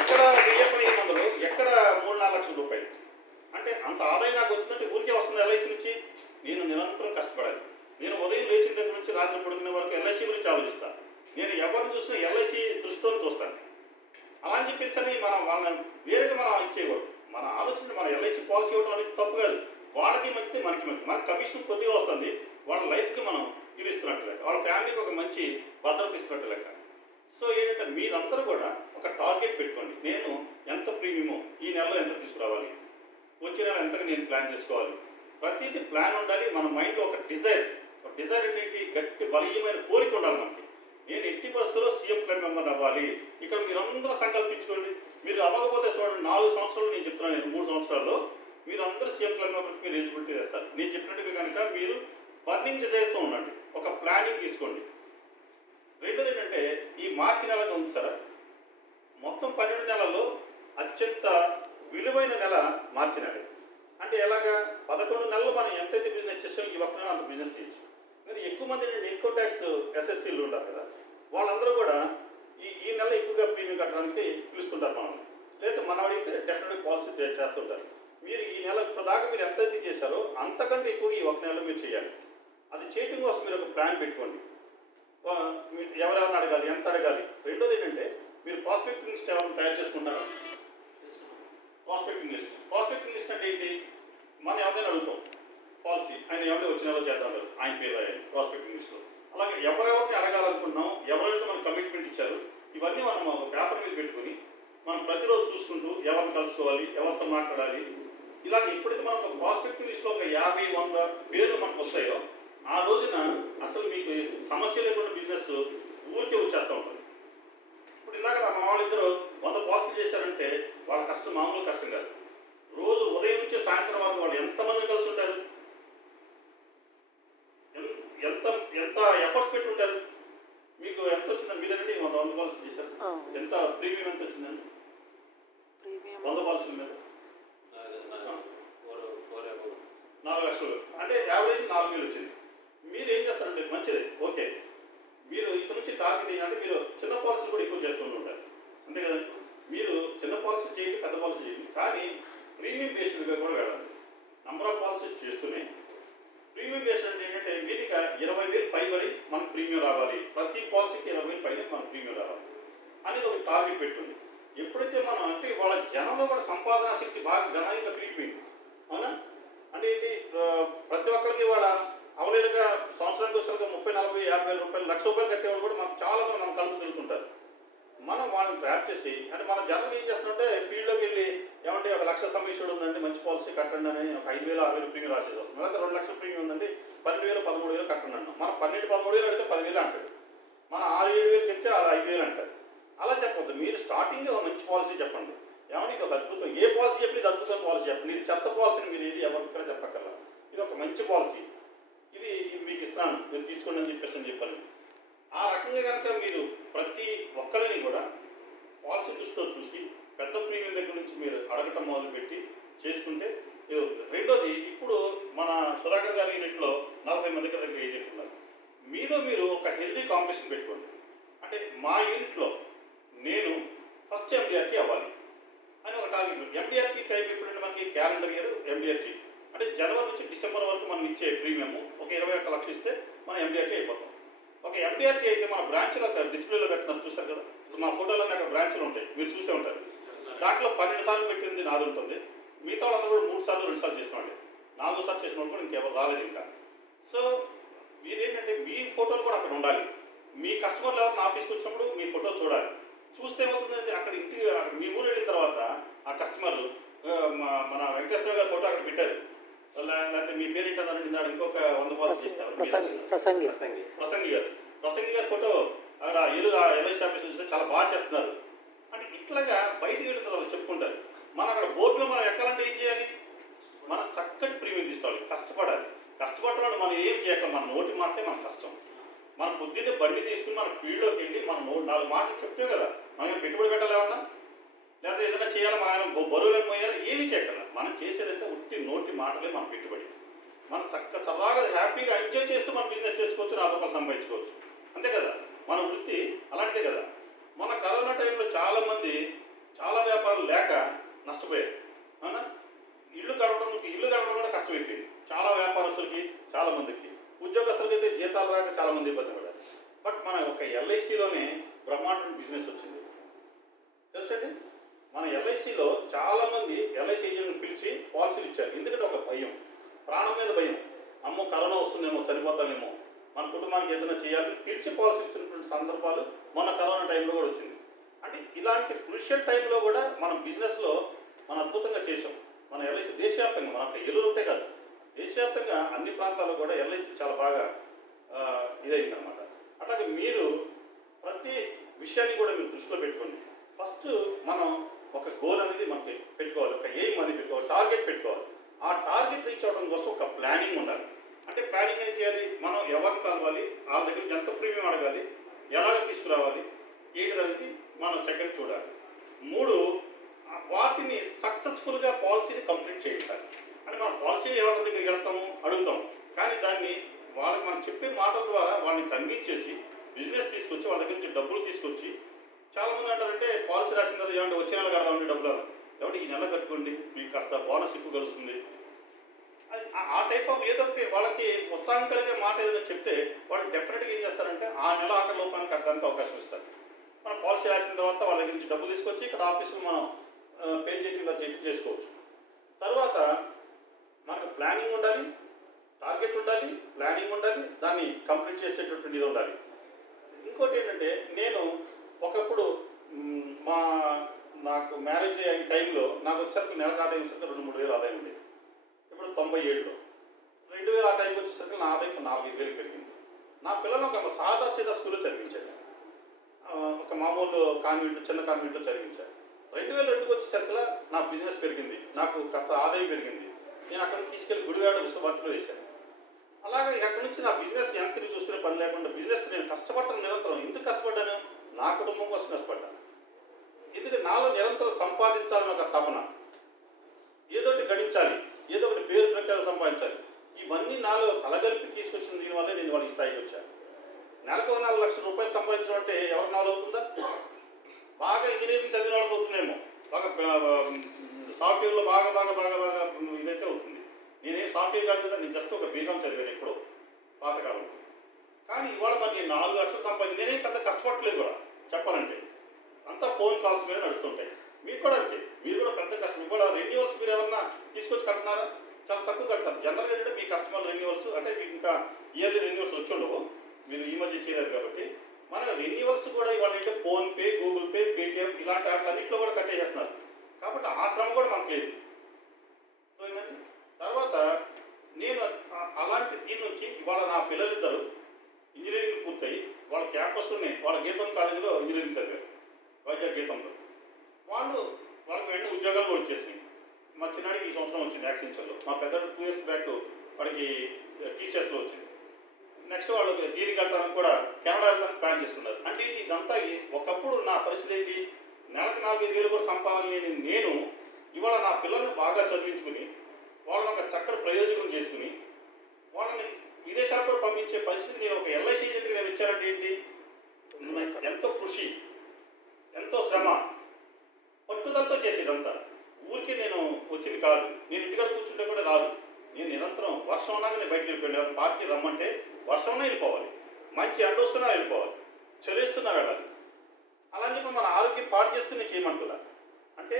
ఎక్కడ 1000-1500, ఎక్కడ 3-4 లక్షల రూపాయలు. అంటే అంత ఆదాయం నాకు వచ్చిందంటే ఊరికే వస్తుంది ఎల్ఐసి నుంచి. నేను నిరంతరం కష్టపడాలి. నేను ఉదయం లేచిన దగ్గర నుంచి రాత్రి పడుకునే వరకు ఎల్ఐసి గురించి ఆలోచిస్తాను. నేను ఎవరిని చూసినా ఎల్ఐసి దృష్టితో చూస్తాను. అలా అని చెప్పేసి వాళ్ళని వేరేగా మనం ఇచ్చేయకూడదు. మన ఆలోచన, మన ఎల్ఐసి పాలసీ ఇవ్వడం అనేది తప్పు కాదు. వాళ్ళకి మంచిది, మనకి మంచిది. మనకి కమిషన్ కొద్దిగా వస్తుంది, వాళ్ళ లైఫ్కి మనం ఇది ఇస్తున్నట్టు లెక్క, వాళ్ళ ఫ్యామిలీకి ఒక మంచి భద్రత ఇస్తున్నట్టు లెక్క. సో ఏంటంటే, మీరందరూ కూడా ఒక టార్గెట్ పెట్టుకోండి. నేను ఎంత ప్రీమియమో ఈ నెలలో ఎంత తీసుకురావాలి, వచ్చే నెల ఎంతగా నేను ప్లాన్ చేసుకోవాలి. ప్రతిదీ ప్లాన్ ఉండాలి. మన మైండ్లో ఒక డిజైర్ అనేది గట్టి బలీయమైన కోరిక ఉండాలి మనకి. నేను 80% సీఎం క్లబ్ మెంబర్ అవ్వాలి. ఇక్కడ మీరందరూ సంకల్పించుకోండి. మీరు అవ్వకపోతే చూడండి, 4 సంవత్సరాలు నేను చెప్తున్నాను, నేను 3 సంవత్సరాల్లో మీరు అందరూ సీఎం క్లబ్ మెంబర్కి మీరు ఎలిజిబిలిటీ చేస్తారు. నేను చెప్పినట్టుగా కనుక మీరు బర్నింగ్ డిజైర్తో ఉండండి, ఒక ప్లానింగ్ తీసుకోండి. రెండోది ఏంటంటే, ఈ మార్చి నెల ఉంది సార్, మొత్తం 12 నెలల్లో అత్యంత విలువైన నెల మార్చి నెల. అంటే ఎలాగా 11 నెలలు మనం ఎంతైతే బిజినెస్ చేసామో ఈ ఒక్క నెల అంత బిజినెస్ చేయొచ్చు. ఎక్కువ మంది ఇన్కమ్ ట్యాక్స్ ఎస్ఎస్సీలు ఉంటారు కదా, వాళ్ళందరూ కూడా ఈ నెల ఎక్కువగా ప్రీమియం కట్టడానికి పిలుస్తుంటారు మనం. లేదా మనం అడిగితే డెఫినెట్గా పాలసీ చేస్తుంటారు. మీరు ఈ నెల ఇప్పటిదాకా మీరు ఎంత అయితే చేశారో అంతకంటే ఎక్కువ ఈ ఒక నెలలో మీరు చేయాలి. అది చేయడం కోసం మీరు ఒక ప్లాన్ పెట్టుకోండి. ఎవరెవరిని అడగాలి, ఎంత అడగాలి. రెండోది ఏంటంటే మీరు ప్రాస్పెక్టింగ్ లిస్ట్ ఎవరైనా తయారు చేసుకుంటారా? ప్రాస్పెక్టింగ్ లిస్ట్ అంటే ఏంటి? మనం ఎవరైనా అడుగుతాం పాలసీ, ఆయన ఎవరైనా వచ్చిన నెలలో చేద్దాం కదా, ఆయన పేరు రాయాలి ప్రాస్పెక్టింగ్ లిస్ట్లో. అలాగే ఎవరెవరిని అడగాలనుకున్నాం, ఎవరైతే మనకు కమిట్మెంట్ ఇచ్చారు, ఇవన్నీ మనం ఒక పేపర్ మీద పెట్టుకుని మనం ప్రతిరోజు చూసుకుంటూ ఎవరిని కలుసుకోవాలి, ఎవరితో మాట్లాడాలి. ఇలాగ ఎప్పుడైతే మనకు ఒక ప్రాస్పెక్టివ్ లిస్ట్లో ఒక 50-100 పేర్లు మనకు వస్తాయో ఆ రోజున అసలు మీకు సమస్య లేకుండా బిజినెస్ ఊరికే వచ్చేస్తూ ఉంటుంది. ఇప్పుడు ఇందాక మా వాళ్ళిద్దరు 100 పాలసీలు చేశారంటే వాళ్ళ కష్టం మామూలు కష్టం కాదు. రోజు ఉదయం నుంచి సాయంత్రం వరకు వాళ్ళు ఎంతమందిని కలిసి ఉంటారు, ఎంత ఎంత ఎఫర్ట్స్ పెట్టి ఉంటారు. మీకు ఎంత వచ్చిందని మీరేనండి 100 పాలసీలు చేశారు, ఎంత ప్రీమియం ఎంత వచ్చిందండి 100 పాలసీల మీద? 4 లక్షలు అంటే యావరేజ్ 4,000 వచ్చింది. మీరు ఏం చేస్తారంటే మంచిది, ఓకే. మీరు ఇక్కడ నుంచి టార్గెట్ ఏంటంటే మీరు చిన్న పాలసీలు కూడా ఎక్కువ చేస్తూ ఉంటారు, అంతే కదండి. మీరు చిన్న పాలసీ చేయండి, పెద్ద పాలసీ చేయండి, కానీ ప్రీమియం బేస్డ్గా కూడా వెళ్ళాలి. నంబర్ ఆఫ్ పాలసీస్ చేస్తూనే ప్రీమియం బేస్డ్ అంటే ఏంటంటే మీరు ఇక 20,000 పైబడి మనకు ప్రీమియం రావాలి, ప్రతి పాలసీకి 20,000 పైన మనకు ప్రీమియం రావాలి అనేది ఒక టార్గెట్ పెట్టుకుంది. ఎప్పుడైతే మనం అంటే వాళ్ళ జనంలో కూడా సంపాదనా శక్తి బాగా గణనీయంగా పెరిగిపోయింది, అవునా? అంటే ఏంటి, ప్రతి ఒక్కరికి వాళ్ళ అవలేలుగా సంవత్సరానికి వచ్చాక 30,000, 40,000, 50,000 రూపాయలు, ₹1,00,000 కట్టేవాళ్ళు కూడా మనకు చాలా మంది మన కలుపు తిరుగుతుంటారు. మనం వాళ్ళని ట్రాప్ చేసి అంటే మన జనం ఏం చేస్తున్నారంటే ఫీల్డ్లోకి వెళ్ళి ఏమంటే 1,00,000 సమ్మిషన్ ఉందండి, మంచి పాలసీ కట్టండి అని ఒక 5,000, 6,000 ప్రీమియం రాసేసి వస్తుంది. లేకపోతే 2,00,000 ప్రీమియం ఉందండి, 12,000, 13,000 కట్టండి అన్నాం. మనం 12, 13,000 అడిగితే 10,000 అంటాడు. మనం 6, 7,000 చెప్తే అలా 5,000 అంటారు. అలా చెప్పొద్దు. మీరు స్టార్టింగ్ ఒక మంచి పాలసీ చెప్పండి. ఏమంటే ఇది ఒక అద్భుతం, ఏ పాలసీ చెప్పి ఇది అద్భుతం పాలసీ చెప్పండి. ఇది చెత్త పాలసీని మీరు ఏది ఎవరికైనా చెప్పక్కర్లా, ఇది ఒక మంచి పాలసీ, ఇది మీకు ఇస్తాను, మీరు తీసుకోండి అని చెప్పాను. ఆ రకంగా కనుక మీరు ప్రతి ఒక్కరిని కూడా పాలసీ దృష్టితో చూసి పెద్ద ప్రీమియం దగ్గర నుంచి మీరు అడగటం మొదలుపెట్టి చేసుకుంటే. రెండోది, ఇప్పుడు మన సుధాకర్ గారి యూనిట్లో 40 మంది దగ్గర ఏజెంట్ ఉన్నారు. మీరు ఒక హెల్దీ కాంపిటీషన్ పెట్టుకోండి. అంటే మా యూనిట్లో నేను ఫస్ట్ ఎండిఆర్టీ అవ్వాలి అని ఒక టార్గెట్. ఎండిఆర్టీ టైం ఎప్పుడంటే మనకి క్యాలెండర్ ఇయర్ ఎండిఆర్టీ అంటే జనవరి నుంచి డిసెంబర్ వరకు మనం ఇచ్చే ప్రీమియము ఒక 21 లక్షలు ఇస్తే మనం ఎండిఆర్టీ అయిపోతాం. ఒక ఎండిఆర్టీ అయితే మన బ్రాంచ్లో డిస్ప్లేలో పెడుతున్నారు, చూసారు కదా. మా ఫోటోలన్నీ అక్కడ బ్రాంచ్లు ఉంటాయి, మీరు చూసే ఉంటారు. దాంట్లో 12 సార్లు పెట్టింది నాది ఉంటుంది, మిగతా వాళ్ళందరూ కూడా 3 సార్లు 2 సార్లు చేసిన వాళ్ళే. 4వ సార్లు చేసిన వాళ్ళు కూడా ఇంకెవరు రాలేదు ఇంకా. సో మీరేంటంటే మీ ఫోటోలు కూడా అక్కడ ఉండాలి. మీ కస్టమర్లు ఎవరిని ఆఫీస్కి వచ్చినప్పుడు మీ ఫోటో చూడాలి. చూస్తే ఏమవుతుందండి, అక్కడ ఇంటికి మీ ఊరు వెళ్ళిన తర్వాత ఆ కస్టమర్ మన వెంకటేశ్వర గారి ఫోటో అక్కడ పెట్టారు, లేకపోతే మీ పేరు ఏంటన్నారండి, దాడు ఇంకొక 100 పాలసీ ఇస్తారు ప్రసంగి గారి ఫోటో అక్కడ ఎల్ఐసి ఆఫీస్ చూస్తే చాలా బాగా చేస్తున్నారు అంటే ఇట్లాగా బయటికి వెళ్ళిన వాళ్ళు చెప్పుకుంటారు. మనం అక్కడ బోర్డులో మనం ఎక్కాలంటే ఏం చేయాలి, మనం చక్కటి ప్రీమియం తీసుకోవాలి, కష్టపడడం మనం ఏం చేయక మన నోటి మాటే మన కష్టం. మనం పొద్దున్నే బండి తీసుకుని మన ఫీల్డ్లోకి వెళ్ళి మనం 4 మాటలు చెప్తే కదా మనం పెట్టుబడి పెట్టాలేమన్నా, లేకపోతే ఏదైనా చేయాలి, మనం బరువులను పోయాలి, ఏమి చేయగల. మనం చేసేదంటే ఉట్టి నోటి మాటలే మన పెట్టుబడి. మనం సరదాగా హ్యాపీగా ఎంజాయ్ చేస్తూ మన బిజినెస్ చేసుకోవచ్చు, ₹4 సంపాదించుకోవచ్చు, అంతే కదా. మన వృత్తి అలాంటిదే కదా. మన కరోనా టైంలో చాలామంది చాలా వ్యాపారాలు లేక నష్టపోయారు, అవునా. ఇల్లు గడవడం కూడా కష్టమైపోయింది చాలా వ్యాపారస్తులకి, చాలామందికి. ఉద్యోగస్తులకి అయితే జీతాలు రాక చాలామంది ఇబ్బంది పడ్డారు. బట్ మన ఒక ఎల్ఐసిలోనే బ్రహ్మాండ బిజినెస్ వచ్చింది తెలుసండి. మన ఎల్ఐసిలో చాలామంది ఎల్ఐసి ఏజెంట్ని పిలిచి పాలసీలు ఇచ్చారు. ఎందుకంటే ఒక భయం, ప్రాణం మీద భయం, అమ్మో కరోనా వస్తుందేమో, చనిపోతానేమో, మన కుటుంబానికి ఏదైనా చేయాలని పిలిచి పాలసీ ఇచ్చినటువంటి సందర్భాలు మన కరోనా టైంలో కూడా వచ్చింది. అంటే ఇలాంటి క్రూషియల్ టైంలో కూడా మనం బిజినెస్లో మనం అద్భుతంగా చేసాం. మన ఎల్ఐసి దేశవ్యాప్తంగా, మన ఏలూరు ఒకటే కాదు, దేశవ్యాప్తంగా అన్ని ప్రాంతాల్లో కూడా ఎల్ఐసి చాలా బాగా ఇదైందనమాట. అట్లాగే మీరు ప్రతి విషయాన్ని కూడా మీరు దృష్టిలో పెట్టుకోండి. ఫస్ట్ మనం ఒక గోల్ అనేది మనకి పెట్టుకోవాలి, ఒక ఎయిమ్ అనేది పెట్టుకోవాలి, టార్గెట్ పెట్టుకోవాలి. ఆ టార్గెట్ రీచ్ అవ్వడం కోసం ఒక ప్లానింగ్ ఉండాలి. అంటే ప్లానింగ్ ఏం చేయాలి, మనం ఎవరికి కలవాలి, వాళ్ళ దగ్గర నుంచి ఎంత ప్రీమియం అడగాలి, ఎలాగ తీసుకురావాలి, ఏంటిది అనేది మనం సెకండ్ చూడాలి. 3 వాటిని సక్సెస్ఫుల్గా పాలసీని కంప్లీట్ చేయించాలి. అంటే మనం పాలసీ ఎవరి దగ్గరికి వెళ్తాము, అడుగుతాం, కానీ దాన్ని వాళ్ళకి మనం చెప్పే మాటల ద్వారా వాళ్ళని కన్విన్స్ చేసి బిజినెస్ తీసుకొచ్చి వాళ్ళ దగ్గర నుంచి డబ్బులు తీసుకొచ్చి, చాలామంది అంటారంటే పాలసీ రాసిన తర్వాత ఏమంటే వచ్చే నెల కడదామండి డబ్బులు, ఏమంటే ఈ నెల కట్టుకోండి మీకు కాస్త బోనస్ ఎక్కువ కలుస్తుంది. ఆ టైప్ ఆఫ్ ఏదో ఒకటి వాళ్ళకి ఉత్సాహం కలిగే మాట ఏదైనా చెప్తే వాళ్ళు డెఫినెట్గా ఏం చేస్తారంటే ఆ నెల ఆఖరి లోపాన్ని కట్టడానికి అవకాశం ఇస్తారు. మనం పాలసీ రాసిన తర్వాత వాళ్ళ దగ్గర నుంచి డబ్బులు తీసుకొచ్చి ఇక్కడ ఆఫీసులో మనం పే చేయడం ఇలా చేసుకోవచ్చు. తర్వాత మనకు ప్లానింగ్ ఉండాలి, టార్గెట్ ఉండాలి, ప్లానింగ్ ఉండాలి, దాన్ని కంప్లీట్ చేసేటటువంటి ఇది ఉండాలి. ఇంకోటి ఏంటంటే నేను ఒకప్పుడు నాకు మ్యారేజ్ అయిన టైంలో నాకు వచ్చేసరికి నెలకు ఆదాయం వచ్చేసరికి 2-3 వేలు ఆదాయం ఉండేది. ఇప్పుడు 97లో 2000 ఆ టైంకి వచ్చేసరికి నా ఆదాయం 4-5 వేలు పెరిగింది. నా పిల్లలు ఒక సాదా సీదా స్కూల్లో చదివించాను, ఒక మామూలు కాన్వెంట్, చిన్న కాన్వెంట్లో చదివించాను. 2002కి వచ్చేసరికి నా బిజినెస్ పెరిగింది, నాకు కాస్త ఆదాయం పెరిగింది. నేను అక్కడ నుంచి తీసుకెళ్ళి గుడివాడ విశ్వభారతిలో వేశాను. అలాగే అక్కడి నుంచి నా బిజినెస్ వెనక్కి చూసుకునే పని లేకుండా బిజినెస్ నేను కష్టపడతాను నిరంతరం. ఎందుకు కష్టపడ్డాను? నా కుటుంబం కోసం కష్టపడ్డాను. ఎందుకంటే నాలో నిరంతరం సంపాదించాలని ఒక తపన, ఏదో ఒకటి గడించాలి, ఏదో ఒకటి పేరు ప్రఖ్యాతి సంపాదించాలి. ఇవన్నీ నాలో కలగలిపి తీసుకొచ్చిన దీనివల్ల నేను వాళ్ళ స్థాయికి వచ్చాను. నెలకు 4 లక్షల రూపాయలు సంపాదించడం అంటే ఎవరి నాలో అవుతుందా? బాగా ఇంజనీరింగ్ చదివిన వాళ్ళకి అవుతుందేమో, బాగా సాఫ్ట్వేర్లో బాగా బాగా బాగా బాగా ఇదైతే అవుతుంది. నేనేం సాఫ్ట్వేర్ కాదు కదా, నేను జస్ట్ ఒక బీకాం చదివాను ఎప్పుడో పాతకాలంలో. కానీ ఇవాళ మరి నేను 4 లక్షలు సంపాదించి నేనేం పెద్ద కష్టపడలేదు కూడా చెప్పాలంటే. అంతా ఫోన్ కాల్స్ మీద నడుస్తుంటాయి. మీకు కూడా అంతే, మీరు కూడా పెద్ద కష్టం. ఇవాళ రెన్యూవల్స్ మీరు ఏమన్నా తీసుకొచ్చి కడుతున్నారా? చాలా తక్కువ కడతారు. జనరల్గా ఏంటంటే మీ కస్టమర్ రెన్యూవల్స్ అంటే మీకు ఇంకా ఇయర్లీ రెన్యూవల్స్ వచ్చి ఉండవు, మీరు ఈ మధ్య చేయలేరు కాబట్టి. మన రెన్యూవల్స్ కూడా ఇవాళ అంటే ఫోన్పే, గూగుల్ పే, పేటిఎం ఇలాంటి యాప్లు అన్నింటిలో కూడా కట్టేసేస్తున్నారు. కాబట్టి ఆ శ్రమ కూడా మనకు లేదు. తర్వాత నేను అలాంటి దీని నుంచి ఇవాళ నా పిల్లలిద్దరు ఇంజనీరింగ్ పూర్తయి వాళ్ళ క్యాంపస్లోనే వాళ్ళ గీతం కాలేజీలో ఇంజనీరింగ్ చదివారు, వైజాగ్ గీతంలో. వాళ్ళకి వెంటనే ఉద్యోగాలు కూడా వచ్చేసినాయి. మా చిన్నాడికి ఈ సంవత్సరం వచ్చింది యాక్సెంచర్లో, మా పెద్దడు 2 years బ్యాక్ వాడికి టీసీఎస్లో వచ్చింది. నెక్స్ట్ వాళ్ళు దీనికి వెళ్ళడానికి కూడా కెనడా వెళ్ళడానికి ప్లాన్ చేసుకున్నారు. అంటే ఇదంతా ఒకప్పుడు నా పరిస్థితి ఏంటి, నెలకు 4-5 వేలు కూడా సంపాదన లేని నేను ఇవాళ నా పిల్లల్ని బాగా చదివించుకుని వాళ్ళని ఒక చక్కటి ప్రయోజనం చేసుకుని వాళ్ళని విదేశాలకు కూడా పంపించే పరిస్థితి నేను ఒక ఎల్ఐసి ఏజెంట్కి నేను ఇచ్చానంటే ఏంటి, ఎంతో కృషి, ఎంతో శ్రమ, పట్టుదలతో చేసేదంతా. ఊరికి నేను వచ్చింది కాదు, నేను ఇంటికాడ కూర్చుంటే కూడా రాదు. నేను నిరంతరం వర్షం ఉన్నాక నేను బయటకు వెళ్ళిపోయాను. పార్టీ రమ్మంటే వర్షంలో వెళ్ళిపోవాలి, మంచి ఎండ వస్తున్నా వెళ్ళిపోవాలి, చలిస్తున్నా వెళ్ళాలి. అలా చెప్పి మన ఆరోగ్యం పాటు చేసుకుని నేను చేయమంటున్నా. అంటే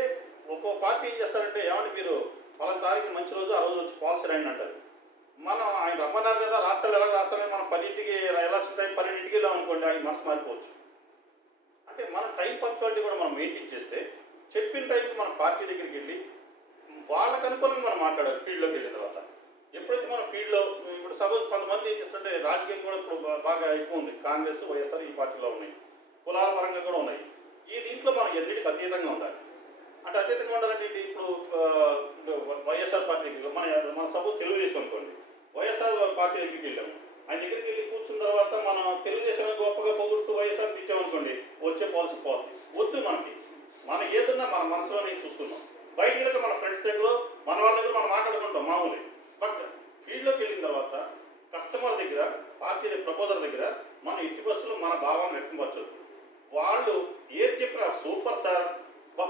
ఒక్కో పార్టీ ఏం చేస్తారంటే, ఏమంటే మీరు పలానా తారీఖు మంచి రోజు ఆ రోజు వచ్చి పాలసీ రాయండి అంటారు. మనం ఆయన రమ్మన్నారు కదా, రాష్ట్రాలు ఎలా రాస్తారని మనం 10ంటికి వెళ్ళాల్సిన టైం 12ంటికి వెళ్ళాం అనుకోండి, ఆయన మనసు మారిపోవచ్చు. అంటే మన టైం పంక్చువాలిటీ కూడా మనం మెయింటైన్ చేస్తే చెప్పిన టైంకి మనం పార్టీ దగ్గరికి వెళ్ళి వాళ్ళకు అనుకూలంగా మనం మాట్లాడాలి. ఫీల్డ్లోకి వెళ్ళిన తర్వాత ఎప్పుడైతే మనం ఫీల్డ్లో ఇప్పుడు సపోజ్ కొంతమంది ఏం చేస్తుంటే రాజకీయం కూడా ఇప్పుడు బాగా ఎక్కువ ఉంది, కాంగ్రెస్, వైఎస్ఆర్ ఈ పార్టీలో ఉన్నాయి, కులాల పరంగా కూడా ఉన్నాయి. ఈ దీంట్లో మనం ఎన్నిటికి అతీతంగా ఉండాలి. అంటే అతీతంగా ఉండాలంటే ఇప్పుడు వైఎస్ఆర్ పార్టీ దగ్గర మన సపోజ్ తెలుగుదేశం అనుకోండి, వైఎస్ఆర్ పార్టీ దగ్గరికి వెళ్ళాము, ఆయన దగ్గరికి వెళ్ళి కూర్చున్న తర్వాత మనం తెలుగుదేశం గొప్పగా పొగుడుతూ వైఎస్ఆర్ తిట్టామనుకోండి, వచ్చే పాలసీ పోతుంది. వద్దు, మనం ఏదన్నా మన మనసులోనే చూసుకున్నాం. బయటికి వెళ్తే మన ఫ్రెండ్స్ దగ్గర, మన వాళ్ళ దగ్గర మనం మాట్లాడుకుంటాం మామూలు. బట్ ఫీల్డ్లోకి వెళ్ళిన తర్వాత కస్టమర్ దగ్గర, పార్టీ ప్రపోజల్ దగ్గర మన ఇంటి బస్సులో మన భావాన్ని వ్యక్తపరచదు. వాళ్ళు ఏది చెప్పినా సూపర్ సార్,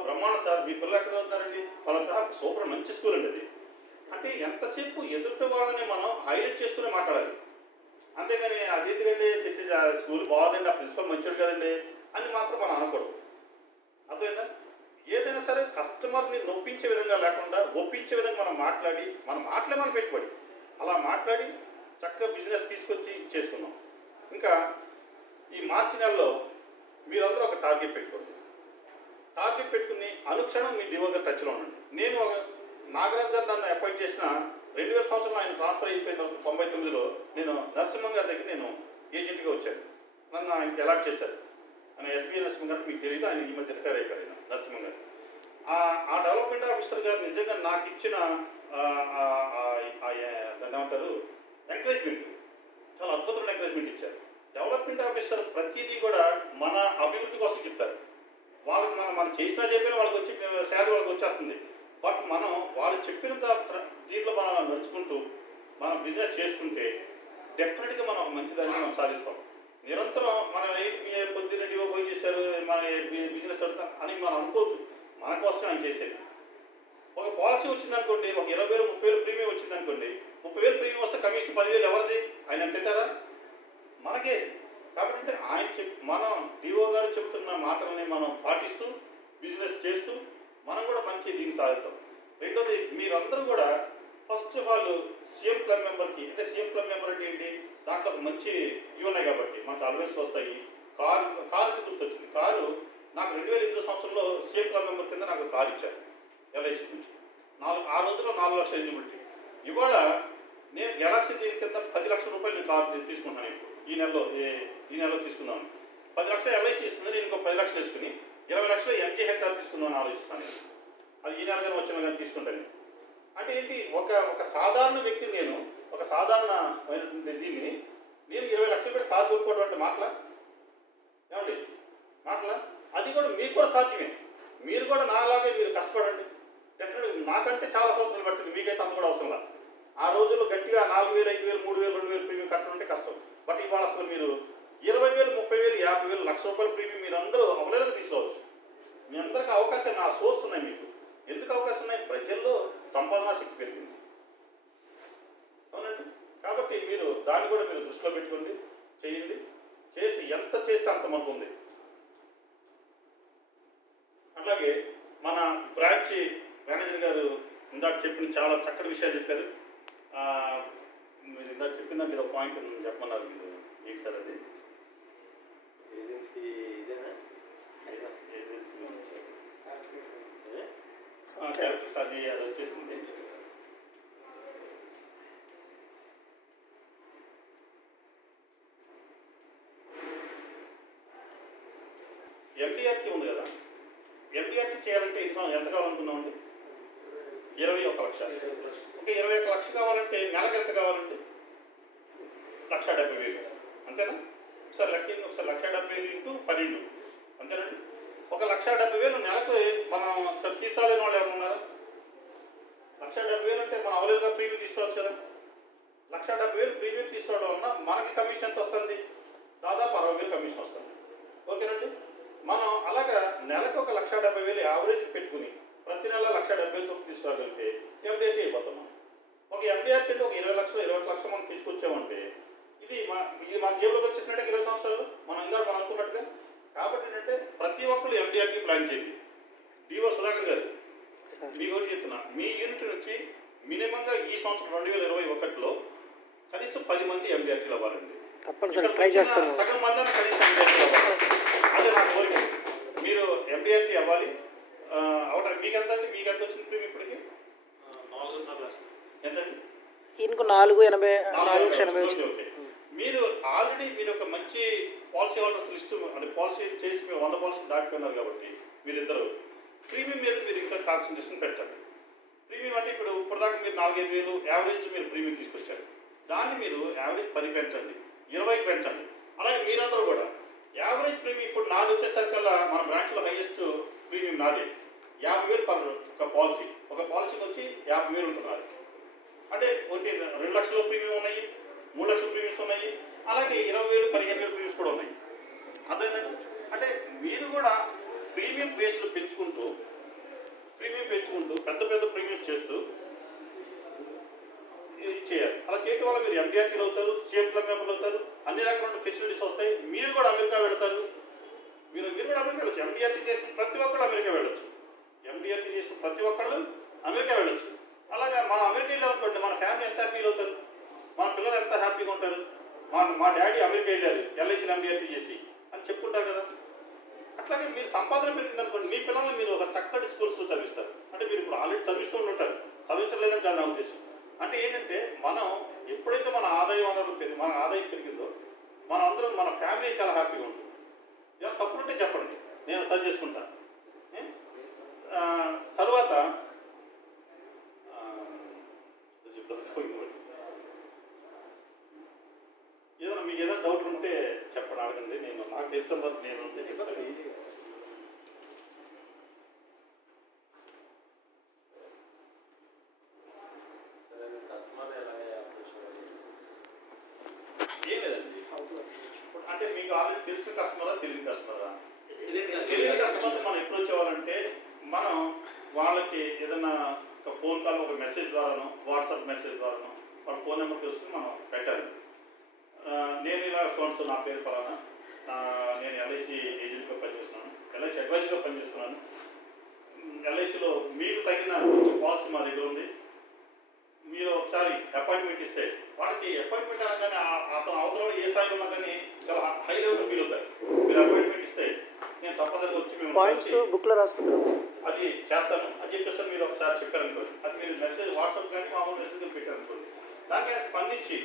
బ్రహ్మాండ సార్, మీ పిల్లలు ఎక్కడ చదువుతారండి, వాళ్ళ సూపర్ మంచి స్కూల్ అండి అది. అంటే ఎంతసేపు ఎదుటి వాళ్ళని మనం హైలైట్ చేస్తూనే మాట్లాడాలి. అంతేగాని అది ఎందుకంటే చర్చ స్కూల్ బాగుందండి, ఆ ప్రిన్సిపల్ మంచివాడు కదండి అని మాత్రం మనం అనకూడదు. అర్థమైందా? ఏదైనా సరే కస్టమర్ని నొప్పించే విధంగా లేకుండా ఒప్పించే విధంగా మనం మాట్లాడి, మన మాటలే మనం పెట్టుబడి అలా మాట్లాడి చక్కగా బిజినెస్ తీసుకొచ్చి చేసుకున్నాం. ఇంకా ఈ మార్చి నెలలో మీరందరూ ఒక టార్గెట్ పెట్టుకోండి. టార్గెట్ పెట్టుకుని అనుక్షణం మీ డివోగా టచ్లో ఉండండి. నేను నాగరాజు గారు నన్ను అపాయింట్ చేసిన 2000 సంవత్సరంలో ఆయన ట్రాన్స్ఫర్ అయిపోయిన తర్వాత 99లో నేను నరసింహం గారి దగ్గర నేను ఏజెంట్గా వచ్చాను. నన్ను ఆయనకి అలాట్ చేశారు. ఆయన ఎస్బీఐ నరసింహం గారు మీకు తెలియదు, ఆయన ఈ మధ్య రిటైర్ అయిపోయారు. ఆయన నరసింహం గారు ఆ డెవలప్మెంట్ ఆఫీసర్ గారు నిజంగా నాకు ఇచ్చిన దాన్ని ఏమంటారు ఎంకరేజ్మెంట్, చాలా అద్భుతమైన ఎంకరేజ్మెంట్ ఇచ్చారు. డెవలప్మెంట్ ఆఫీసర్ ప్రతిదీ కూడా మన అభివృద్ధి కోసం చెప్తారు. వాళ్ళకి మనం చేసినా చెప్పినా వాళ్ళకి వచ్చి శాలరీ వాళ్ళకి వచ్చేస్తుంది. బట్ మనం వాళ్ళు చెప్పిన దీంట్లో మనం నడుచుకుంటూ మనం బిజినెస్ చేసుకుంటే డెఫినెట్గా మనం ఒక మంచిదాన్ని మనం సాధిస్తాం. నిరంతరం మనం పొద్దున్న డివో పోయి చేశారు మన బిజినెస్ అని మనం అనుకోవద్దు. మన కోసం ఆయన చేసేది. ఒక పాలసీ వచ్చిందనుకోండి, ఒక 20,000 30,000 ప్రీమియం వచ్చిందనుకోండి, 30,000 ప్రీమియం వస్తే కమిషన్ 10,000 ఎవరిది? ఆయన తింటారా? మనకే. కాబట్టి ఆయన మనం డిఓ గారు చెప్తున్న మాటలని మనం పాటిస్తూ బిజినెస్ చేస్తూ మనం కూడా మంచి దీనికి సాధిద్దాం. రెండోది, మీరందరూ కూడా first of all CM club మెంబర్కి, అంటే సీఎం క్లబ్ మెంబర్ అంటే ఏంటి, దాంట్లో మంచి ఇవి ఉన్నాయి కాబట్టి మనకు అలవెన్స్ వస్తాయి. కారుకి గుర్తొచ్చింది. కారు నాకు 2008 సంవత్సరంలో సీఎం క్లబ్ మెంబర్ కింద నాకు కారు ఇచ్చారు ఎల్ఐసి నుంచి. ఆ రోజుల్లో 4 లక్షల ఎలిజిబిలిటీ. ఇవాళ నేను గెలాక్సీ దీని కింద 10 లక్షల రూపాయలు నేను కారు తీసుకుంటాను. ఇప్పుడు ఈ నెలలో తీసుకుందాం. 10 లక్షలు ఎల్ఐసి ఇస్తుంది, నేను ఇంకో 10 లక్షలు వేసుకుని 20 లక్షలు ఎంజీ హెక్టార్ తీసుకుందామని ఆలోచిస్తాను. అది ఈ నెల కానీ వచ్చిన కానీ తీసుకుంటాను. అంటే ఏంటి, ఒక సాధారణ వ్యక్తిని నేను, ఒక సాధారణమైనటువంటి దీన్ని నేను 20 లక్షలు పెట్టి కారు కొనుక్కోవడం అంటే మాటలా? ఏమండి మాటలా? అది కూడా మీకు కూడా సాధ్యమే. మీరు కూడా నాలాగే మీరు కష్టపడండి. డెఫినెట్గా నాకంటే చాలా సంవత్సరాలు పట్టింది, మీకైతే అంత కూడా అవసరం లేదు. ఆ రోజుల్లో గట్టిగా 4,000 5,000 3,000 2,000 ప్రీమియం కట్టడం అంటే కష్టం. బట్ ఇవాళ అసలు మీరు 20,000 30,000 50,000 1,00,000 రూపాయల ప్రీమియం మీరు అందరూ అవలేలుగా తీసుకోవచ్చు. మీ అందరికీ అవకాశాలు, నా సోర్స్ ఉన్నాయి. మీకు ఎందుకు అవకాశం ఉన్నాయి? ప్రజల్లో సంపాదనా శక్తి పెరిగింది. అవునండి. కాబట్టి మీరు దాన్ని కూడా మీరు దృష్టిలో పెట్టుకోండి, చేయండి. చేస్తే ఎంత చేస్తే అంత మనకు ఉంది. అలాగే మన బ్రాంచ్ మేనేజర్ గారు ఇందాక చెప్పిన చాలా చక్కటి విషయాలు చెప్పారు. మీరు ఇందాక చెప్పిన దానికి ఒక పాయింట్ చెప్పమన్నారు మీరు. ఏంటి సార్ అది? అది వచ్చేసింది. ఎండిఆర్టీ ఉంది కదా, ఎండిఆర్టీ చేయాలంటే ఎంత కావాలనుకున్నామండి? 21 లక్ష. ఓకే, 21 లక్ష కావాలంటే నెలకు ఎంత కావాలండి? 1,70,000. అంతేనా? ఒకసారి లెక్కింది. ఒకసారి 1,70,000 ఇంటూ 12 అంతేనండి. 1,70,000 నెలకు మనం తీసుకోలేని వాళ్ళు ఎవరు ఉన్నారా? 1,70,000 అంటే మనం అవలేదుగా ప్రీమియం తీసుకోవచ్చు కదా. 1,70,000 ప్రీమియం తీసుకోవడం వల్ల మనకి కమిషన్ ఎంత వస్తుంది? దాదాపు 60,000 కమిషన్ వస్తుంది. ఓకేనండి. మనం అలాగా నెలకు 1,70,000 యావరేజ్ పెట్టుకుని ప్రతి నెల 1,70,000 చొప్పున తీసుకోగలిగితే ఎండిఆర్టీ అయిపోతాం మనం. ఒక ఎండిఆర్టీ అంటే ఒక 20 లక్షలు 21 లక్షలు మనం తీసుకొచ్చామంటే ఇది మన జేబులోకి వచ్చేసినట్టే 20 సంవత్సరాలు మనం అనుకున్నట్టుగా. కాబట్టి ఏంటంటే ప్రతి ఒక్కరు ఎండిఆర్టీ ప్లాన్ చేయండి. డిఓ సుధాకర్ గారు, మీ కూడా చెప్తున్నా, మీ యూనిట్ నుంచి మినిమంగా ఈ సంవత్సరం 2021లో కనీసం 10 మంది ఎండిఆర్టీలు అవ్వాలండి. సగం మంది కనీసం ఎండిఆర్టీలు అవ్వాలి. అదే నా కోరిక. మీరు ఎండిఆర్టీ అవ్వాలి. అవటానికి మీకు ఎంత అండి? మీకు ఎంత వచ్చింది ప్రీమియం ఇప్పటికి? 4.5 లక్షలు. ఎంతండి? ఇంకో 4.80. ఓకే. మీరు ఆల్రెడీ మీరు ఒక మంచి పాలసీ హోల్డర్స్ లిస్ట్, అంటే పాలసీ చేసి మీరు 100 పాలసీ దాటిపోయినారు కాబట్టి మీరిద్దరు ప్రీమియం మీద మీరు ఇంకా కాన్సన్ట్రేషన్ పెంచండి. ప్రీమియం అంటే ఇప్పుడు దాకా మీరు 4-5 వేలు యావరేజ్ మీరు ప్రీమియం తీసుకొచ్చారు. దాన్ని మీరు యావరేజ్ 10 పెంచండి, 20కి పెంచండి. అలాగే మీరందరూ కూడా యావరేజ్ ప్రీమియం ఇప్పుడు నాది వచ్చేసరికల్లా మన బ్రాంచ్లో హైయెస్ట్ ప్రీమియం నాదే. 50,000 పర్ ఒక పాలసీ. ఒక పాలసీకి వచ్చి 50,000 ఉంటున్నారు. అంటే ఒకటి 2 లక్షల ప్రీమియం ఉన్నాయి, 3 లక్షల ప్రీమియమ్స్ ఉన్నాయి, అలాగే 20,000 15,000 ప్రీమియమ్స్ కూడా ఉన్నాయి. అదేంటంటే అంటే మీరు కూడా ప్రీమియం బేస్లు పెంచుకుంటూ పెద్ద ప్రీమియమ్స్ చేస్తూ ఇది చేయాలి. అలా చేయడం వల్ల మీరు ఎండిఆర్టీలు అవుతారు, సీఎం క్లబ్ మెంబర్లు అవుతారు, అన్ని రకాల ఫెసిలిటీస్ వస్తాయి. మీరు కూడా అమెరికా వెళతారు. మీరు కూడా అమెరికా వెళ్ళచ్చు. ఎండిఆర్టీ చేసిన ప్రతి ఒక్కళ్ళు అమెరికా వెళ్ళొచ్చు. ఎండిఆర్టీ చేసిన ప్రతి ఒక్కళ్ళు అమెరికా వెళ్ళొచ్చు. అలాగే మనం అమెరికా వెళ్ళాలనుకోండి, మన ఫ్యామిలీ ఎంత ఫీల్ అవుతారు, మన పిల్లలు ఎంత హ్యాపీగా ఉంటారు. మా డాడీ అమెరికా వెళ్ళారు ఎల్ఐసీలో ఎండిఆర్టీ చేసి అని చెప్పుకుంటారు కదా. అట్లాగే మీరు సంపాదన పెరిగింది అనుకోండి, మీ పిల్లల్ని మీరు ఒక చక్కటి స్కూల్స్ చదివిస్తారు. అంటే మీరు ఇప్పుడు ఆల్రెడీ చదివిస్తూ ఉంటారు, చదివించలేదని కాదు నా ఉద్దేశం. అంటే ఏంటంటే మనం ఎప్పుడైతే మన ఆదాయం పెరిగిందో మన అందరం, మన ఫ్యామిలీ చాలా హ్యాపీగా ఉంటుంది. ఏమైనా తప్పులుంటే చెప్పండి, నేను సరి చేసుకుంటాను. తర్వాత ఏదైనా మీకు ఏదైనా డౌట్ ఉంటే చెప్పండి, అడగండి. నాకు తెలిసిన వరకు నేను ఉంటే చెప్తాను. అంటే మీకు ఆల్రెడీ తెలిసిన కస్టమరా, తెలియని కస్టమరా? తెలియని కస్టమర్తో మనం ఎప్పుడు వచ్చేవాళ్ళంటే మనం వాళ్ళకి ఏదైనా ఒక ఫోన్ కాల్, ఒక మెసేజ్ ద్వారానో, వాట్సాప్ మెసేజ్ ద్వారానో వాళ్ళ ఫోన్ నెంబర్ తెలుసుకుని మనం పెట్టాలి. నేను ఇలా చూడండి, నా పేరు పలానా, నేను ఎల్ఐసి ఏజెంట్గా పనిచేస్తున్నాను, ఎల్ఐసి అడ్వైజర్గా పనిచేస్తున్నాను. ఎల్ఐసిలో మీకు తగిన పాలసీ మా దగ్గర ఉంది. మీరు ఒకసారి అపాయింట్మెంట్ ఇస్తే వాళ్ళకి అపాయింట్మెంట్ అనగానే అతను అవతల ఏ స్థాయిలో ఉన్నా కానీ చాలా హై లెవెల్లో ఫీల్ అవుతారు. మీరు అపాయింట్మెంట్ ఇస్తే నేను తప్పనిసరిగా వచ్చి మేము పాయింట్స్ బుక్లో రాసుకుంటాం, అది చేస్తాను అని చెప్పేసి మీరు ఒకసారి చెప్పారనుకోండి, అది మీరు మెసేజ్ వాట్సాప్ కానీ మామూలు మెసేజ్ పెట్టారనుకోండి, దానికి ఆయన స్పందించి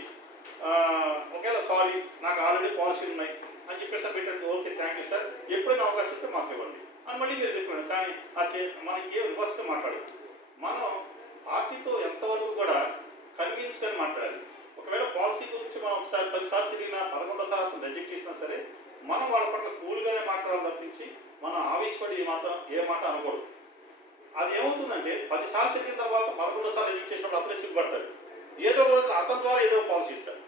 ఒకవేళ సారీ నాకు ఆల్రెడీ పాలసీ ఉన్నాయి అని చెప్పేసి పెట్టండి, ఓకే థ్యాంక్ యూ సార్, ఎప్పుడైనా అవకాశం ఉంటే మాకు ఇవ్వండి అని మళ్ళీ మీరు చెప్పండి. కానీ మనకి ఏం రివర్స్గా మాట్లాడదు. మనం పార్టీతో ఎంతవరకు కూడా కన్విన్స్ కానీ మాట్లాడాలి. ఒకవేళ పాలసీ గురించి మనం ఒకసారి 10 సార్లు తిరిగినా 11వ సారి అతను రిజెక్ట్ చేసినా సరే మనం వాళ్ళ పట్ల కూల్గానే మాట్లాడాలి తప్పించి మనం ఆవేశపడి ఏ మాట అనకూడదు. అది ఏమవుతుందంటే 10 సార్లు తిరిగిన తర్వాత 11వ సారి రిజెక్ట్ చేసినప్పుడు అతనే సిగ్గుపడతాడు, ఏదో ఒక రోజు అతని ద్వారా ఏదో పాలసీ ఇస్తాడు.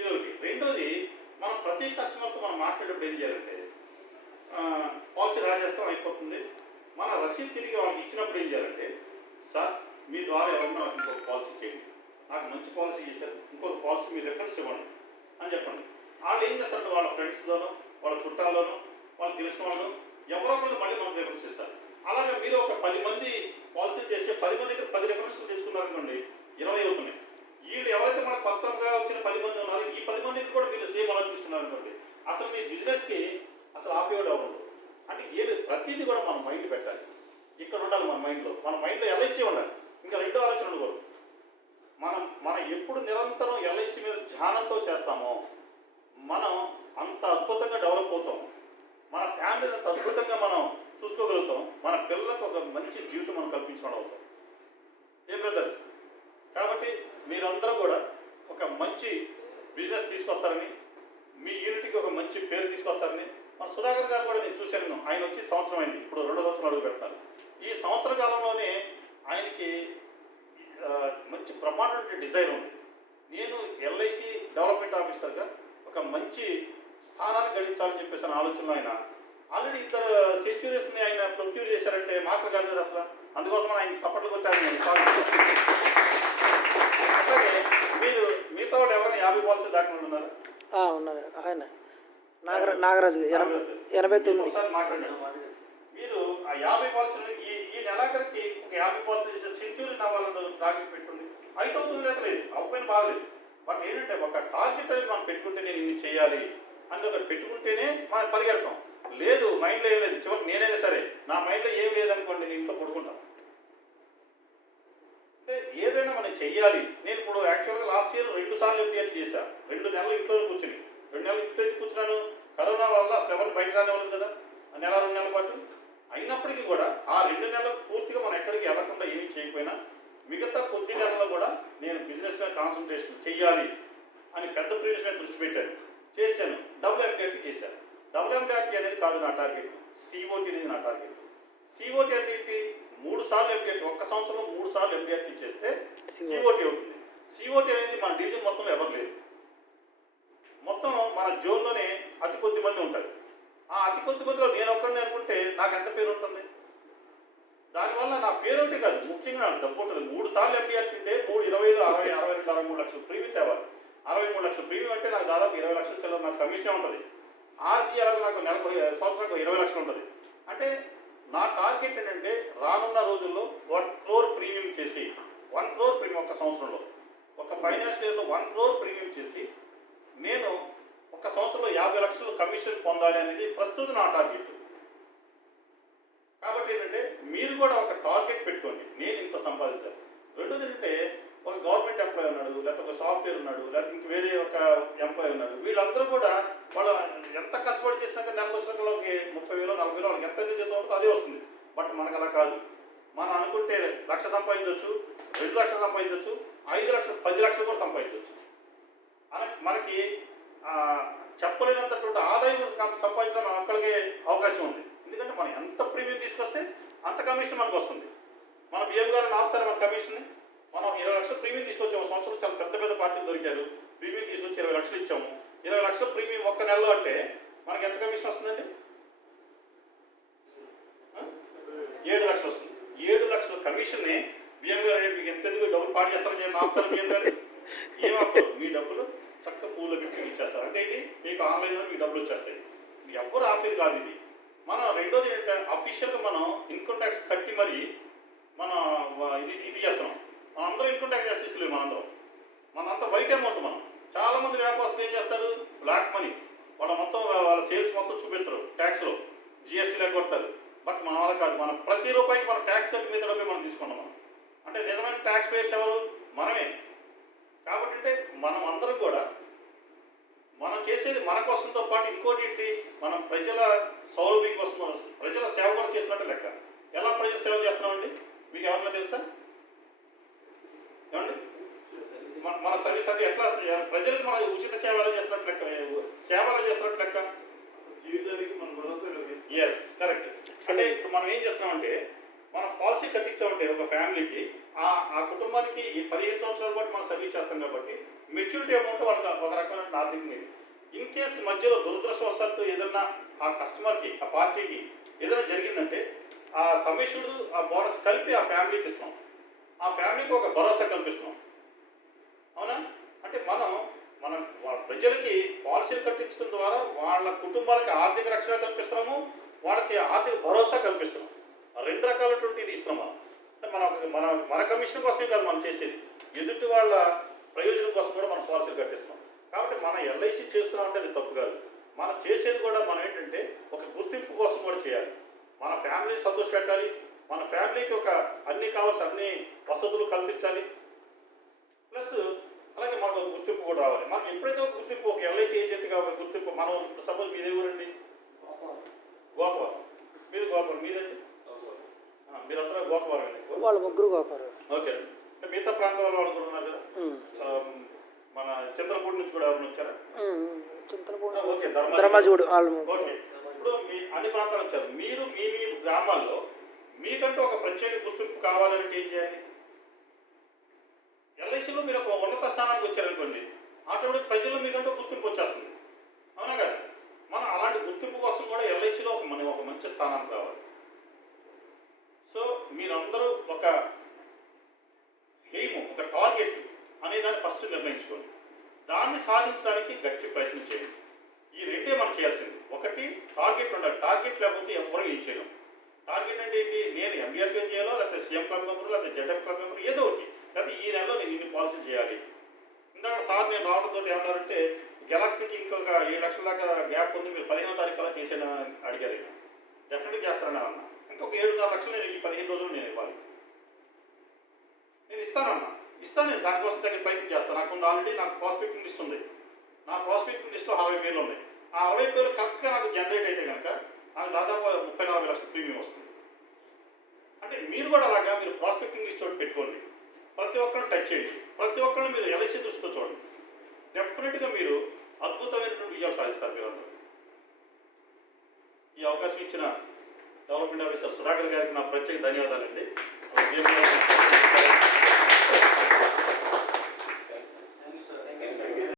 ఇదొకటి. రెండోది, మనం ప్రతి కస్టమర్తో మనం మాట్లాడేటప్పుడు ఏం చేయాలంటే పాలసీ రాసేస్తాం అయిపోతుంది, మన రసీదు తిరిగి వాళ్ళకి ఇచ్చినప్పుడు ఏం చేయాలంటే, సార్ మీ ద్వారా ఎవరన్నా నాకు ఇంకొక పాలసీ చేయండి, నాకు మంచి పాలసీ చేశారు, ఇంకొక పాలసీ మీరు రెఫరెన్స్ ఇవ్వండి అని చెప్పండి. వాళ్ళు ఏం చేస్తారంటే వాళ్ళ ఫ్రెండ్స్లోనో, వాళ్ళ చుట్టాల్లోనో, వాళ్ళు తెలిసిన వాళ్ళు ఎవరో ఒకళ్ళు మళ్ళీ మనకు రెఫరెన్స్ ఇస్తారు. అలాగే మీరు ఒక 10 మంది పాలసీ చేసి 10 మంది దగ్గర 10 రెఫరెన్స్లు తెచ్చుకున్నారనుకోండి, 20 అవుతున్నాయి. వీళ్ళు ఎవరైతే మనకు కొత్తగా వచ్చిన 10 మంది ఉన్నారో ఈ 10 మందికి కూడా మీరు సేమ్ అలా తీసుకున్నారనుకోండి, అసలు మీ బిజినెస్కి అసలు ఆపేవాడు అవ్వదు. అంటే ఏది ప్రతిదీ కూడా మనం మైండ్ పెట్టాలి, ఇక్కడ ఉండాలి మన మైండ్లో ఎల్ఐసి ఉండాలి. ఇంకా రెండో ఆలోచన ఉండకూడదు. మనం ఎప్పుడు నిరంతరం ఎల్ఐసి మీద ధ్యానంతో చేస్తామో మనం అంత అద్భుతంగా డెవలప్ అవుతాం, మన ఫ్యామిలీని అంత అద్భుతంగా మనం చూసుకోగలుగుతాం, మన పిల్లలకు ఒక మంచి జీవితం మనం కల్పించడం అవుతాం. ఏ బ్రదర్స్? కాబట్టి మీరందరూ కూడా ఒక మంచి బిజినెస్ తీసుకొస్తారని, మీ యూనిట్కి ఒక మంచి పేరు తీసుకొస్తారని. మన సుధాకర్ గారు కూడా నేను చూశాను, ఆయన వచ్చి సంవత్సరం అయింది, ఇప్పుడు 2వ సంవత్సరం అడుగు పెడతారు. ఈ సంవత్సర కాలంలోనే ఆయనకి మంచి బ్రహ్మాండమైన డిజైన్ ఉంది. నేను ఎల్ఐసి డెవలప్మెంట్ ఆఫీసర్గా ఒక మంచి స్థానాన్ని గడించాలని చెప్పేసి ఆలోచనలో ఆయన ఆల్రెడీ 2 సెంచురీస్ని ఆయన ప్రొక్యూర్ చేశారంటే మాటలు కాదు కదా అసలు. అందుకోసం ఆయన చప్పట్లు కొట్టాను. అట్లాగే మీరు మిగతా వాళ్ళు ఎవరైనా 50 పాలసీ దాటి ఉన్నారు? ఉన్నారు. ఆయన నాగరాజు 89. ఒకసారి మాట్లాడారు. మీరు ఆ 50 పాలసీలు ఈ నెలాఖరికి ఒక 50 పాలసీ చేసే సెంచురీ నావాలని టార్గెట్ పెట్టుకోండి. అవుతుంది లేదు, అవ్వకపోయినా బాగలేదు. బట్ ఏంటంటే ఒక టార్గెట్ అనేది మనం పెట్టుకుంటే నేను ఇన్ని చేయాలి అని ఒకటి పెట్టుకుంటేనే మనం పరిగెడతాం. లేదు, మైండ్లో ఏం లేదు, చివరికి నేనైనా సరే నా మైండ్లో ఏం లేదనుకోండి, నేను ఇంట్లో పడుకుంటాను. అంటే ఏదైనా మనం చెయ్యాలి. నేను ఇప్పుడు యాక్చువల్గా లాస్ట్ ఇయర్ 2 సార్లు ఎంపీఎల్ చేశాను. 2 నెలలు ఇంట్లో కూర్చుని, 2 నెలలు ఇంట్లో కూర్చున్నాను. కరోనా వల్ల అసలు ఎవరు బయట రానివ్వలేదు కదా, నెల 2 నెలల పాటు. అయినప్పటికీ కూడా ఆ 2 నెలలకు పూర్తిగా మనం ఎక్కడికి వెళ్ళకుండా ఏమి చేయకపోయినా మిగతా కొద్ది నెలల్లో కూడా నేను బిజినెస్ మీద కాన్సన్ట్రేషన్ చెయ్యాలి అని పెద్ద ప్రీవియస్ మీద దృష్టి పెట్టాను, చేశాను. WMDRT చేశాను. WMDRT అనేది కాదు నా టార్గెట్, COT అనేది నా టార్గెట్. COT అంటే ఏంటి? 3 సార్లు MDRT, ఒక్క సంవత్సరంలో 3 సార్లు MDRT చేస్తే COT అవుతుంది. COT అనేది మన డివిజన్ మొత్తంలో ఎవరు లేరు. మొత్తం మన జోన్లోనే అతి కొద్ది మంది ఉంటారు. ఆ అతి కొద్ది మందిలో నేను ఒక్కడిని అనుకుంటే నాకు ఎంత పేరు ఉంటుంది? దానివల్ల నా పేరు ఒకటి కాదు, ముఖ్యంగా నాకు డబ్బు ఉంటుంది. 3 సార్లు MDRT ఉంటే 3, 20, 60, 62, 63 లక్షలు ప్రీమియం తేవాలి. 63 లక్షలు ప్రీమియం అంటే నాకు దాదాపు 20 లక్షల చిల్లర నాకు కమిషన్ ఉంటుంది. RCL నాకు నెలకు సంవత్సరానికి 20 లక్షలు ఉంటుంది. అంటే నా టార్గెట్ ఏంటంటే రానున్న రోజుల్లో 1 crore ప్రీమియం చేసి, 1 crore ప్రీమియం ఒక సంవత్సరంలో, ఒక ఫైనాన్షియల్ ఇయర్లో 1 crore ప్రీమియం చేసి నేను ఒక సంవత్సరంలో 50 లక్షలు కమిషన్ పొందాలి అనేది ప్రస్తుత నా టార్గెట్. కాబట్టి ఏంటంటే మీరు కూడా ఒక టార్గెట్ పెట్టుకోండి, నేను ఇంత సంపాదించాలి. రెండోది ఏంటంటే ఒక గవర్నమెంట్ ఎంప్లాయీ ఉన్నాడు, లేకపోతే ఒక సాఫ్ట్వేర్ ఉన్నాడు, లేకపోతే ఇంక వేరే ఒక ఎంప్లాయీ ఉన్నాడు. వీళ్ళందరూ కూడా వాళ్ళు ఎంత కష్టపడి చేసినాక నెలకు వచ్చినాక వాళ్ళకి 30,000, 40,000 వాళ్ళకి ఎంత జీతం ఉంటుందో అదే వస్తుంది. బట్ మనకు అలా కాదు. మనం అనుకుంటే 1 లక్ష సంపాదించవచ్చు, 2 లక్షలు సంపాదించవచ్చు, 5 లక్షలు, 10 లక్షలు కూడా సంపాదించవచ్చు. మనకి చెప్పలేనంతటువంటి ఆదాయం సంపాదించడం మన ఒక్కడికే అవకాశం ఉంది. ఎందుకంటే మనం ఎంత ప్రీమియం తీసుకొస్తే అంత కమిషన్ మనకు వస్తుంది. మన బిఎం గారిని ఆపుతారు మన కమిషన్ని. మనం 20 లక్షలు ప్రీమియం తీసుకొచ్చాము సంవత్సరం. చాలా పెద్ద పెద్ద పార్టీలు దొరికారు, ప్రీమియం తీసుకొచ్చి 20 లక్షలు ఇచ్చాము. 20 లక్షల ప్రీమియం ఒక్క నెలలో అంటే మనకి ఎంత కమిషన్ వస్తుందండి? 7 లక్షలు వస్తుంది. 7 లక్షల కమిషన్ని బియ్యం గారు మీకు ఎంతెందుకు డబ్బులు పాటు చేస్తారని చెప్పి ఆపుతారు బియ్యం గారు. ఏమప్పుడు మీ డబ్బులు చక్క పూల పెట్టి ఇచ్చేస్తారు. అంటే ఏంటి, మీకు ఆన్లైన్లో మీకు డబ్బులు వచ్చేస్తాయి. ఎవరు ఆపేది కాదు ఇది. మనం రెండోది ఏంటంటే అఫీషియల్గా మనం ఇన్కమ్ ట్యాక్స్ కట్టి మరి మనం ఇది చేస్తున్నాం. మనం అందరం ఇన్కమ్ ట్యాక్స్ చేసేసలేము. మనంతా వైట్ అమౌంట్. మనం చాలామంది వ్యాపారస్తులు ఏం చేస్తారు, బ్లాక్ మనీ వాళ్ళ సేల్స్ మొత్తం చూపించరు, ట్యాక్స్లో జిఎస్టీ లేకొడతారు. బట్ మన వాళ్ళ కాదు, మనం ప్రతి రూపాయికి మనం ట్యాక్స్ మీద రూపాయి మనం తీసుకున్నాం. అంటే నిజమైన ట్యాక్స్ పేయర్స్ ఎవరు? మనమే. కాబట్టి అంటే మనం అందరం కూడా మనం చేసేది మన కోసంతో పాటు ఇంకోటి ఏంటి, మనం ప్రజల సౌలభ్యం కోసం, ప్రజల సేవ కూడా చేస్తున్నట్టు లెక్క. ఎలా ప్రజల సేవ చేస్తున్నామండి మీకు ఎవరైనా తెలుసా? ఏమండి, మన సర్వీస్ అంటే ఎట్లా ప్రజలకు మన ఉచిత సేవ ఎలా చేస్తున్నట్టు లెక్క, సేవ ఎలా చేస్తున్నట్టు లెక్క. జీవితానికి మనం భరోసా కలిగిస్తాం. Yes, correct. అంటే ఇప్పుడు మనం ఏం చేస్తున్నామంటే, మనం పాలసీ కట్టించామంటే ఒక ఫ్యామిలీకి, ఆ కుటుంబానికి ఈ 15 సంవత్సరాల పాటు మనం సర్వీస్ చేస్తాం కాబట్టి మెచ్యూరిటీ అమౌంట్ వాళ్ళకి ఒక రకమైన ఆర్థిక నిధి. ఇన్ కేసు మధ్యలో దురదృష్టవశాత్తు ఏదన్నా ఆ కస్టమర్కి, ఆ పార్టీకి ఏదైనా జరిగిందంటే ఆ సమిష్యుడు ఆ బోనస్ కలిపి ఆ ఫ్యామిలీకి ఇస్తున్నాం. ఆ ఫ్యామిలీకి ఒక భరోసా కల్పిస్తున్నాం. అవునా? అంటే మనం ప్రజలకి పాలసీలు కట్టించడం ద్వారా వాళ్ళ కుటుంబాలకి ఆర్థిక రక్షణ కల్పిస్తున్నాము, వాళ్ళకి ఆర్థిక భరోసా కల్పిస్తున్నాం. 2 రకాలటువంటి ఇది ఇస్తున్నాం. అంటే మన కమిషన్ కోసమే కాదు మనం చేసేది, ఎదుటి వాళ్ళ ప్రయోజనం కోసం కూడా మనం పాలసీలు కట్టిస్తున్నాం. కాబట్టి మన ఎల్ఐసి చేస్తున్నాం అంటే అది తప్పు కాదు. మనం చేసేది కూడా మనం ఏంటంటే ఒక గుర్తింపు కోసం కూడా చేయాలి. మన ఫ్యామిలీ సంతోష పెట్టాలి, మన ఫ్యామిలీకి ఒక అన్ని కావాల్సిన అన్ని వసతులు కల్పించాలి. ప్లస్ అలాగే మనకు ఒక గుర్తింపు కూడా రావాలి. మనకి ఎప్పుడైతే ఒక గుర్తింపు, ఒక ఎల్ఐసి ఏజెంట్గా ఒక గుర్తింపు, మనం ఇప్పుడు సపోజ్ మీదే ఊరండి, గోకవరం. మీది గోకవరం, మీదండి? మీరందరూ గోకవరం అండి. వాళ్ళ ముగ్గురు గోకవరం. ఓకే. అంటే మిగతా ప్రాంతం వాళ్ళు కూడా ఉన్నారు కదా, మన చింతలపూడి నుంచి కూడా ఎవరు వచ్చారా? ఓకే, ధర్మాజుడు. ఓకే. ఇప్పుడు మీ అన్ని ప్రాంతాలు వచ్చారు. మీరు మీ గ్రామాల్లో మీకంటూ ఒక ప్రత్యేక గుర్తింపు కావాలంటే ఏం చేయాలి? ఎల్ఐసిలో మీరు ఒక ఉన్నత స్థానానికి వచ్చారనుకోండి, ఆటోమేటిక్ ప్రజల్లో మీకంటూ గుర్తింపు వచ్చేస్తుంది. అవునా కదా? మనం అలాంటి గుర్తింపు కోసం కూడా ఎల్ఐసిలో ఒక మంచి స్థానానికి రావాలి. సో మీరందరూ ఒక ఎయిమ్, ఒక టార్గెట్ అనేదాన్ని ఫస్ట్ నిర్ణయించుకోండి. దాన్ని సాధించడానికి గట్టి ప్రయత్నం చేయండి. ఈ రెండే మనం చేయాల్సింది. ఒకటి టార్గెట్ ఉండాలి. టార్గెట్ లేకపోతే ఎవరు ఏం చేయడం. టార్గెట్ అంటే ఏంటి, నేను ఎంబీఆర్పీ చేయాలో, లేకపోతే సీఎం క్లబ్ మెంబర్, లేకపోతే జెడ్ఎఫ్ క్లబ్ మెంబర్, ఏదో ఒకటి, లేకపోతే ఈ నెలలో నేను ఇన్ని పాలసీ చేయాలి. ఇందాక సార్ నేను రావడంతో ఏమన్నారంటే, గెలాక్సీకి ఇంకొక 7 లక్షల దాకా గ్యాప్ ఉంది, మీరు 15వ తారీఖు అలా చేసేయని అడిగారు. డెఫినెట్గా చేస్తారని అన్నా. ఇంకొక 7-6 లక్షలు నేను ఈ 15 రోజులు నేను ఇవ్వాలి. నేను ఇస్తాను, దానికోసం దగ్గర ప్రయత్నం చేస్తాను. నాకు ఆల్రెడీ నాకు ప్రాస్పెక్టింగ్ లిస్ట్ ఉంది. నా ప్రాస్పెక్టింగ్ లిస్ట్లో 60 పేర్లు ఉన్నాయి. ఆ 60 పేర్లు కరెక్ట్గా నాకు జనరేట్ అయితే కనుక నాకు దాదాపు 30-40 లక్షల ప్రీమియం వస్తుంది. అంటే మీరు కూడా అలాగా మీరు ప్రాస్పెక్టింగ్ లిస్ట్ ఒకటి పెట్టుకోండి. ప్రతి ఒక్కరిని టచ్ చేయండి. ప్రతి ఒక్కరిని మీరు ఎల్ఐసి దృష్టితో చూడండి. డెఫినెట్గా మీరు అద్భుతమైనటువంటి విజయాలు సాధిస్తారు మీరందరూ. ఈ అవకాశం ఇచ్చిన డెవలప్మెంట్ ఆఫీసర్ సుధాకర్ గారికి నా ప్రత్యేక ధన్యవాదాలండి.